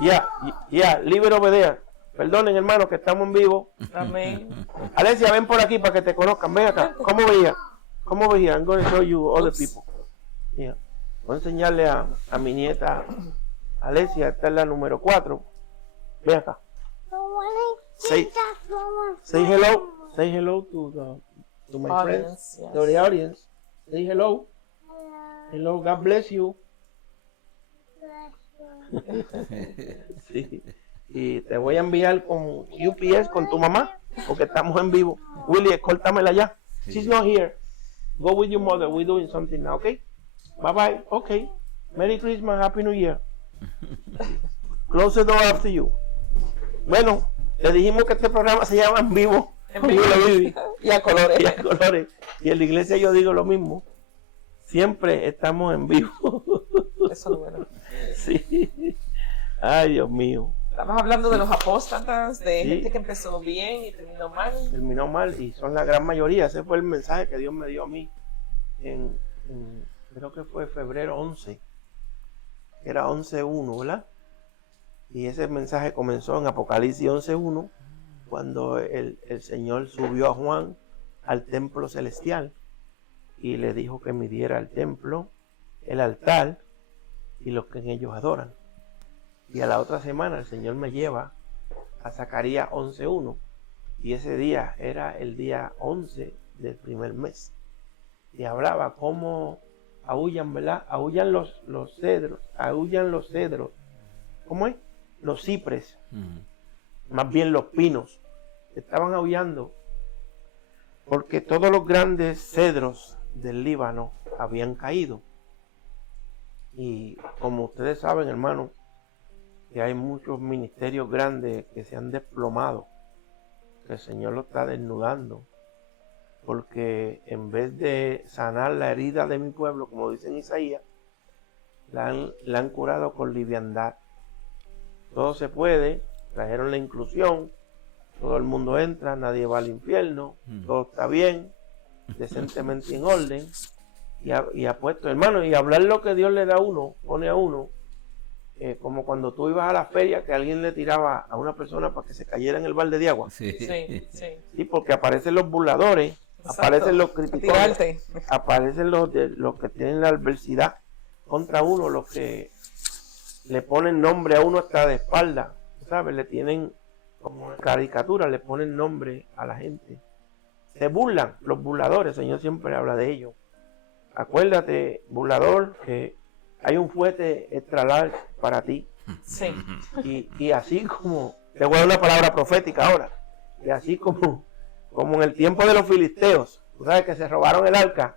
Leave it over there. Perdonen, hermano, que estamos en vivo. Amén. Alessia, ven por aquí para que te conozcan. Ven acá. ¿Cómo veía? I'm going to show you other people. Yeah. Voy a enseñarle a mi nieta Alessia. Esta es la número 4. Ven acá. Say hello. Say hello to my friends. Yes. To the audience. Say hello. Hello, God bless you. Sí. Y te voy a enviar con UPS con tu mamá, porque estamos en vivo. Willy, escórtamela ya. She's not here. Go with your mother. We're doing something now, okay? Bye bye. Okay. Merry Christmas, Happy New Year. Close the door after you. Bueno, le dijimos que este programa se llama En Vivo. Y a colores. Y a colores. Y en la iglesia yo digo lo mismo. Siempre estamos en vivo. Eso es bueno. Sí. Ay, Dios mío. Estamos hablando de los apóstatas, de Sí. gente que empezó bien y terminó mal. Terminó mal y son la gran mayoría. Ese fue el mensaje que Dios me dio a mí creo que fue febrero 11. Era 11:1, ¿verdad? Y ese mensaje comenzó en Apocalipsis 11:1, cuando el Señor subió a Juan al templo celestial y le dijo que midiera el templo, el altar y los que en ellos adoran. Y a la otra semana el Señor me lleva a Zacarías 11:1 y ese día era el día 11 del primer mes. Y hablaba cómo aullan, ¿verdad? Aullan los cedros, aullan los cedros. ¿Cómo es? Los cipres, más bien los pinos, estaban aullando porque todos los grandes cedros del Líbano habían caído. Y como ustedes saben, hermano, que hay muchos ministerios grandes que se han desplomado, que el Señor lo está desnudando, porque en vez de sanar la herida de mi pueblo, como dice en Isaías, la han curado con liviandad. Todo se puede, trajeron la inclusión, todo el mundo entra, nadie va al infierno, todo está bien, decentemente en orden, y ha puesto, hermano, y hablar lo que Dios le da a uno, pone a uno, como cuando tú ibas a la feria que alguien le tiraba a una persona para que se cayera en el balde de agua. Sí. Sí, porque aparecen los burladores, Exacto. Aparecen los criticones, Tirarte. aparecen los que tienen la adversidad contra uno, los que le ponen nombre a uno hasta de espalda, ¿sabes? Le tienen como caricatura, le ponen nombre a la gente. Se burlan, los burladores, el Señor siempre habla de ellos. Acuérdate, burlador, que hay un fuete extra large para ti. Sí. Y así como, te voy a dar una palabra profética ahora, y así como en el tiempo de los filisteos, tú sabes que se robaron el arca,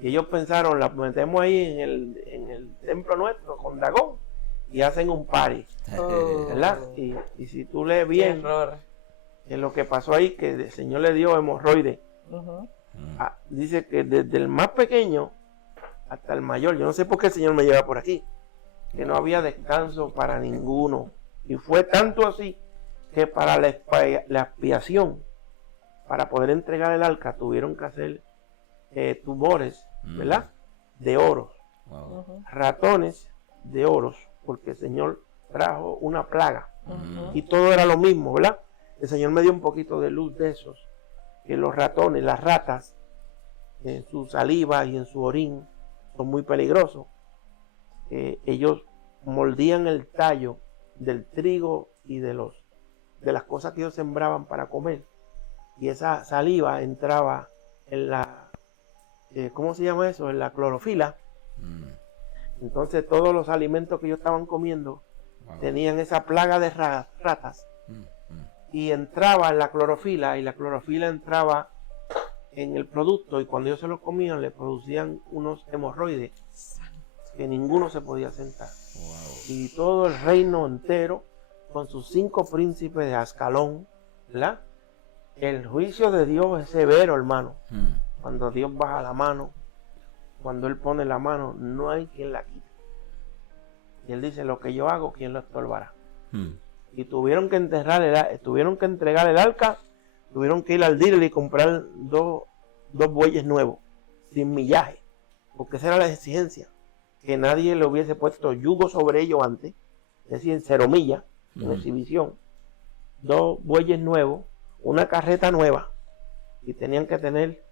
y ellos pensaron, la metemos ahí en el templo nuestro con Dagón, y hacen un party, ¿verdad? Y si tú lees bien Error. en lo que pasó ahí, que el Señor le dio hemorroides Dice que desde el más pequeño hasta el mayor, yo no sé por qué el Señor me lleva por aquí, que no había descanso para ninguno. Y fue tanto así que para la expiación, para poder entregar el arca, tuvieron que hacer tumores, ¿verdad? De oros, Wow. ratones de oros, porque el Señor trajo una plaga y todo era lo mismo, ¿verdad? El Señor me dio un poquito de luz de esos, que los ratones, las ratas, en su saliva y en su orín son muy peligrosos. Ellos mordían el tallo del trigo y de las cosas que ellos sembraban para comer, y esa saliva entraba en la ¿cómo se llama eso? En la clorofila. Entonces todos los alimentos que ellos estaban comiendo tenían esa plaga de ratas, y entraba en la clorofila, y la clorofila entraba en el producto, y cuando ellos se lo comían le producían unos hemorroides que ninguno se podía sentar. Y todo el reino entero, con sus 5 príncipes de Ascalón, ¿verdad? El juicio de Dios es severo, hermano. Cuando Dios baja la mano, cuando Él pone la mano, no hay quien la quite. Y Él dice, lo que yo hago, ¿quién lo estorbará? Y tuvieron que entregar el arca, tuvieron que ir al dealer y comprar dos bueyes nuevos, sin millaje, porque esa era la exigencia, que nadie le hubiese puesto yugo sobre ellos antes, es decir, 0 millas, en exhibición, 2 bueyes nuevos, una carreta nueva, y tenían que tener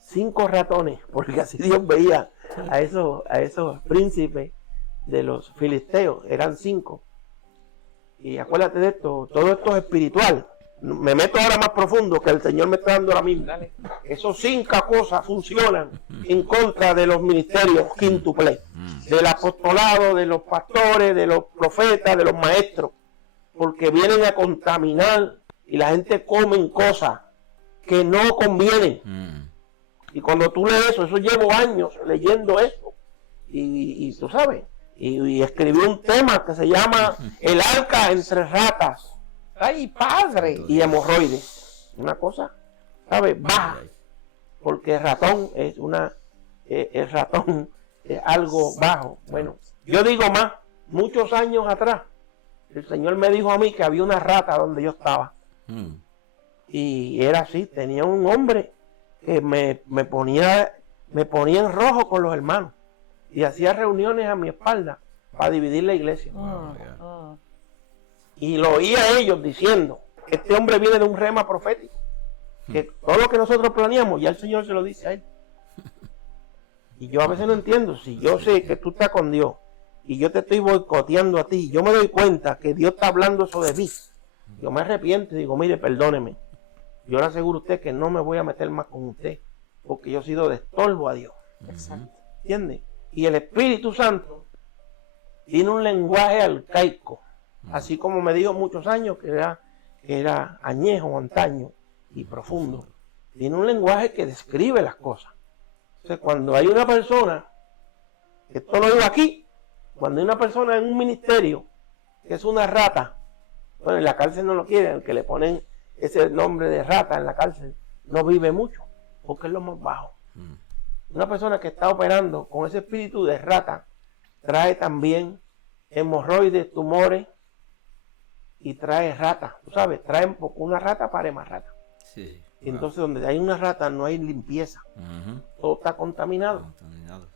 5 ratones, porque así Dios veía a esos príncipes de los filisteos, eran 5. Y acuérdate de esto, todo esto es espiritual. Me meto ahora más profundo, que el Señor me está dando ahora mismo. Dale. Esos 5 cosas funcionan en contra de los ministerios quíntuple, del apostolado, de los pastores, de los profetas, de los maestros, porque vienen a contaminar y la gente come cosas que no convienen. Y cuando tú lees eso llevo años leyendo eso, y tú sabes, y escribí un tema que se llama El arca entre ratas ¡Ay, padre! y hemorroides. Una cosa, ¿sabes? Baja. Porque el ratón es algo bajo. Bueno, yo digo más, muchos años atrás, el Señor me dijo a mí que había una rata donde yo estaba. Y era así, tenía un hombre que me ponía en rojo con los hermanos. Y hacía reuniones a mi espalda para dividir la iglesia. Y lo oía a ellos diciendo, este hombre viene de un rema profético, que todo lo que nosotros planeamos, ya el Señor se lo dice a él. Y yo a veces no entiendo, si yo sé que tú estás con Dios, y yo te estoy boicoteando a ti, yo me doy cuenta que Dios está hablando eso de mí, yo me arrepiento y digo, mire, perdóneme, yo le aseguro a usted que no me voy a meter más con usted, porque yo he sido de estorbo a Dios. Exacto. ¿Entiende? Y el Espíritu Santo tiene un lenguaje arcaico, así como me dijo muchos años que era añejo, antaño y profundo. Tiene un lenguaje que describe las cosas. Entonces, cuando hay una persona, esto lo digo aquí, cuando hay una persona en un ministerio que es una rata, bueno, en la cárcel no lo quieren, el que le ponen ese nombre de rata en la cárcel no vive mucho, porque es lo más bajo. Una persona que está operando con ese espíritu de rata trae también hemorroides, tumores, y trae rata, tú sabes, trae una rata para más rata. Sí. Y entonces donde hay una rata no hay limpieza, todo está contaminado.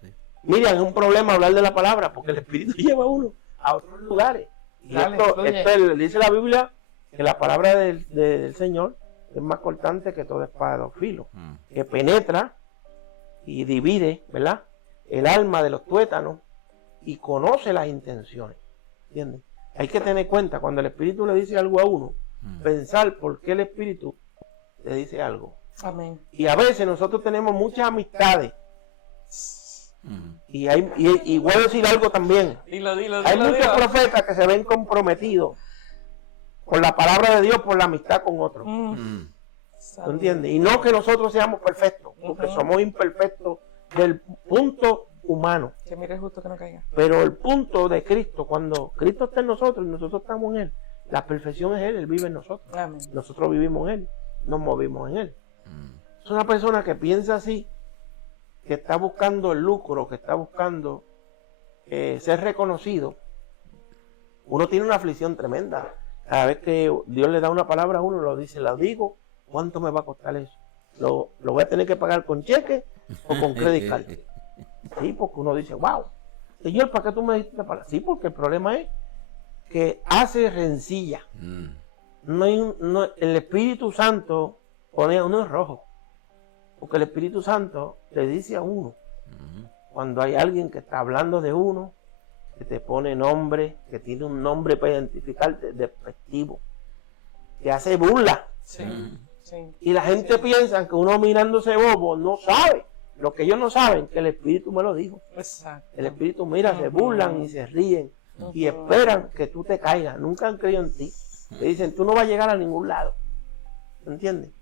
Sí. Miren, es un problema hablar de la palabra, porque el espíritu lleva a uno a otros lugares. Y Dale, dice la Biblia que la palabra del Señor es más cortante que toda espada de 2 filos, que penetra y divide, ¿verdad?, el alma de los tuétanos y conoce las intenciones. ¿Entiendes? Hay que tener cuenta cuando el Espíritu le dice algo a uno, pensar por qué el Espíritu le dice algo. Amén. Y a veces nosotros tenemos muchas amistades. Y voy a decir algo también. Dilo. Hay muchos profetas que se ven comprometidos con la palabra de Dios por la amistad con otros. ¿Tú entiendes? Y no que nosotros seamos perfectos, porque somos imperfectos del punto humano. Que mire justo que no caiga. Pero el punto de Cristo, cuando Cristo está en nosotros y nosotros estamos en Él, la perfección es Él vive en nosotros. Amén. Nosotros vivimos en Él, nos movimos en Él. Es una persona que piensa así, que está buscando el lucro, que está buscando ser reconocido. Uno tiene una aflicción tremenda. Cada vez que Dios le da una palabra a uno, lo dice, la digo, ¿cuánto me va a costar eso? ¿Lo voy a tener que pagar con cheque o con credit card? Sí, porque uno dice, wow, Señor, ¿para qué tú me dijiste la palabra? Sí, porque el problema es que hace rencilla. El Espíritu Santo pone a uno en rojo. Porque el Espíritu Santo le dice a uno, cuando hay alguien que está hablando de uno, que te pone nombre, que tiene un nombre para identificarte, despectivo, que hace burla. Sí, sí. Y la gente piensa que uno mirándose bobo no sabe. Lo que ellos no saben, que el Espíritu me lo dijo. Exacto. El Espíritu mira, se burlan y se ríen y esperan que tú te caigas. Nunca han creído en ti. Te dicen, tú no vas a llegar a ningún lado. ¿Entiendes?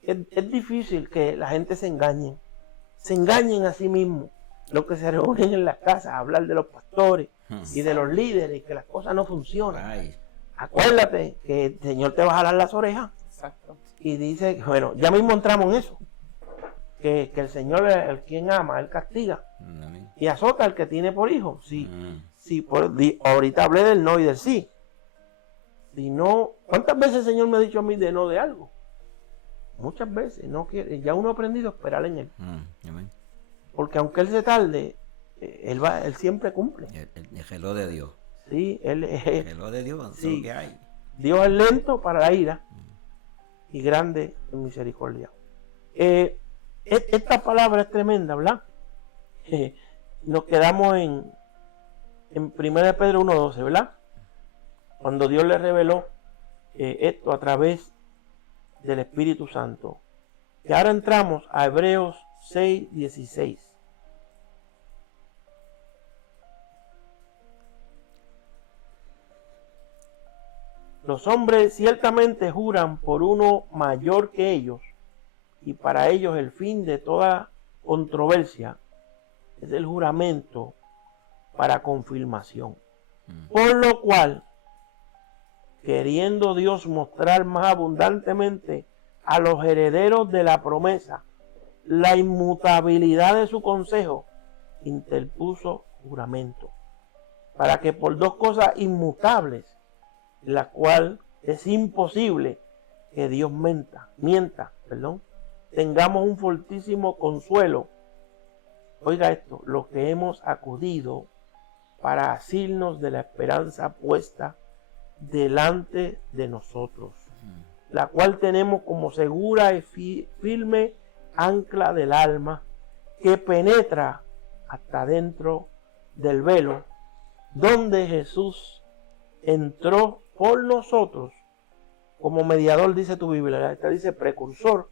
Es difícil que la gente se engañe. Se engañen a sí mismos. Los que se reúnen en las casas a hablar de los pastores y de los líderes y que las cosas no funcionan. Ay. Acuérdate que el Señor te va a jalar las orejas. Exacto. Y dice, bueno, ya mismo entramos en eso. Que el Señor, el quien ama, Él castiga. Amén. Y azota al que tiene por hijo. Ahorita hablé del no y del sí. Si no, ¿cuántas veces el Señor me ha dicho a mí de no de algo? Muchas veces. No quiere, ya uno ha aprendido a esperar en Él. Amén. Porque aunque Él se tarde, Él siempre cumple. El reloj de Dios. Sí, El reloj de Dios, sí. es lo que hay. Dios es lento para la ira y grande en misericordia. Esta palabra es tremenda, ¿verdad? Nos quedamos en 1 Pedro 1:12, ¿verdad? Cuando Dios le reveló esto a través del Espíritu Santo. Y ahora entramos a Hebreos 6:16. Los hombres ciertamente juran por uno mayor que ellos, y para ellos el fin de toda controversia es el juramento para confirmación. Por lo cual, queriendo Dios mostrar más abundantemente a los herederos de la promesa la inmutabilidad de su consejo, interpuso juramento, para que por dos cosas inmutables, la cual es imposible que Dios mienta, tengamos un fortísimo consuelo. Oiga esto, los que hemos acudido para asirnos de la esperanza puesta delante de nosotros, la cual tenemos como segura y firme ancla del alma, que penetra hasta dentro del velo, donde Jesús entró por nosotros como mediador, dice tu Biblia. Esta dice precursor.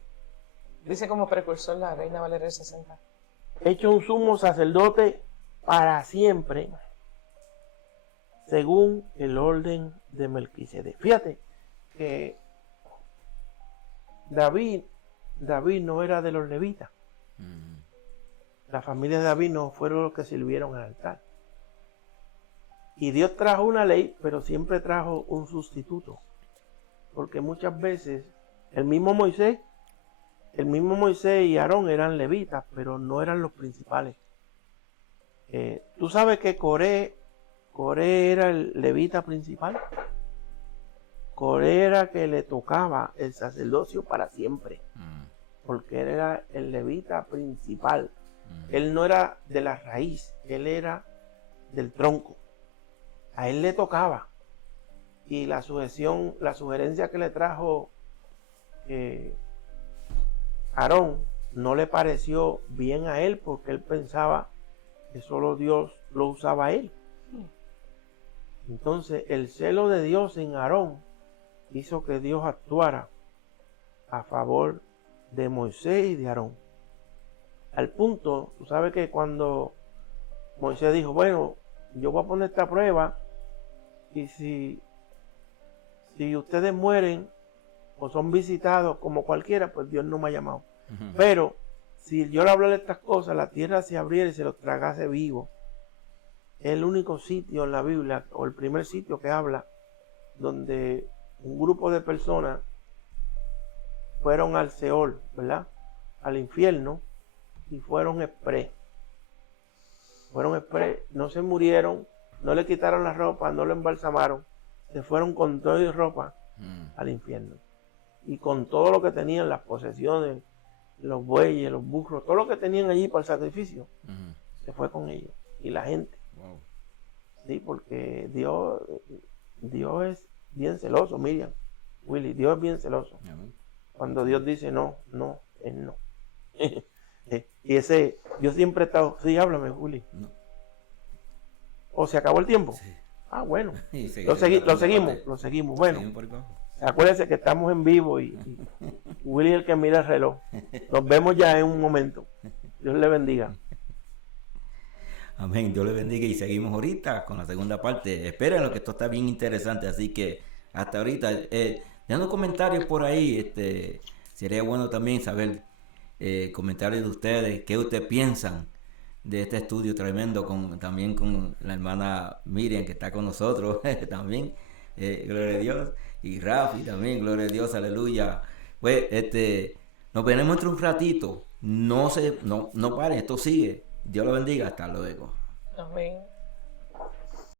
Dice como precursor la Reina Valera 60. Hecho un sumo sacerdote para siempre, según el orden de Melquisedec. Fíjate que David no era de los levitas. La familia de David no fueron los que sirvieron al altar. Y Dios trajo una ley, pero siempre trajo un sustituto. Porque muchas veces el mismo Moisés y Aarón eran levitas, pero no eran los principales. Tú sabes que Coré era el levita principal. Coré era que le tocaba el sacerdocio para siempre, porque él era el levita principal. Él no era de la raíz, él era del tronco. A él le tocaba. Y la sugerencia que le trajo Aarón no le pareció bien a él, porque él pensaba que solo Dios lo usaba a él. Entonces el celo de Dios en Aarón hizo que Dios actuara a favor de Moisés y de Aarón. Al punto, tú sabes que cuando Moisés dijo, bueno, yo voy a poner esta prueba, y si ustedes mueren o son visitados como cualquiera, pues Dios no me ha llamado. Pero si yo le hablo de estas cosas, la tierra se abriera y se los tragase vivo. Es el único sitio en la Biblia, o el primer sitio que habla, donde un grupo de personas fueron al Seol, ¿verdad? al infierno y fueron exprés. Fueron exprés, no se murieron, no le quitaron la ropa, no lo embalsamaron, se fueron con todo y ropa al infierno. Y con todo lo que tenían, las posesiones, los bueyes, los burros, todo lo que tenían allí para el sacrificio, se fue con ellos. Y la gente. Wow. Sí, porque Dios es bien celoso, Miriam, Willy, Dios es bien celoso. Amén. Cuando Dios dice no, no, es no. Y ese, yo siempre he estado, sí, háblame, Willy. No. ¿O se acabó el tiempo? Sí. Ah, bueno. Y Lo seguimos. Bueno, Seguimos por ahí abajo. acuérdense que estamos en vivo y Willy es el que mira el reloj. Nos vemos ya en un momento. Dios le bendiga. Amén, Dios le bendiga y seguimos ahorita con la segunda parte. Espérenlo que esto está bien interesante, así que hasta ahorita, dando comentarios por ahí, sería bueno también saber comentarios de ustedes, qué ustedes piensan de este estudio tremendo, también con la hermana Miriam que está con nosotros también, gloria a Dios, y Rafi también, gloria a Dios, aleluya. Pues nos veremos entre un ratito, no paren, esto sigue. Dios lo bendiga, hasta luego. Amén.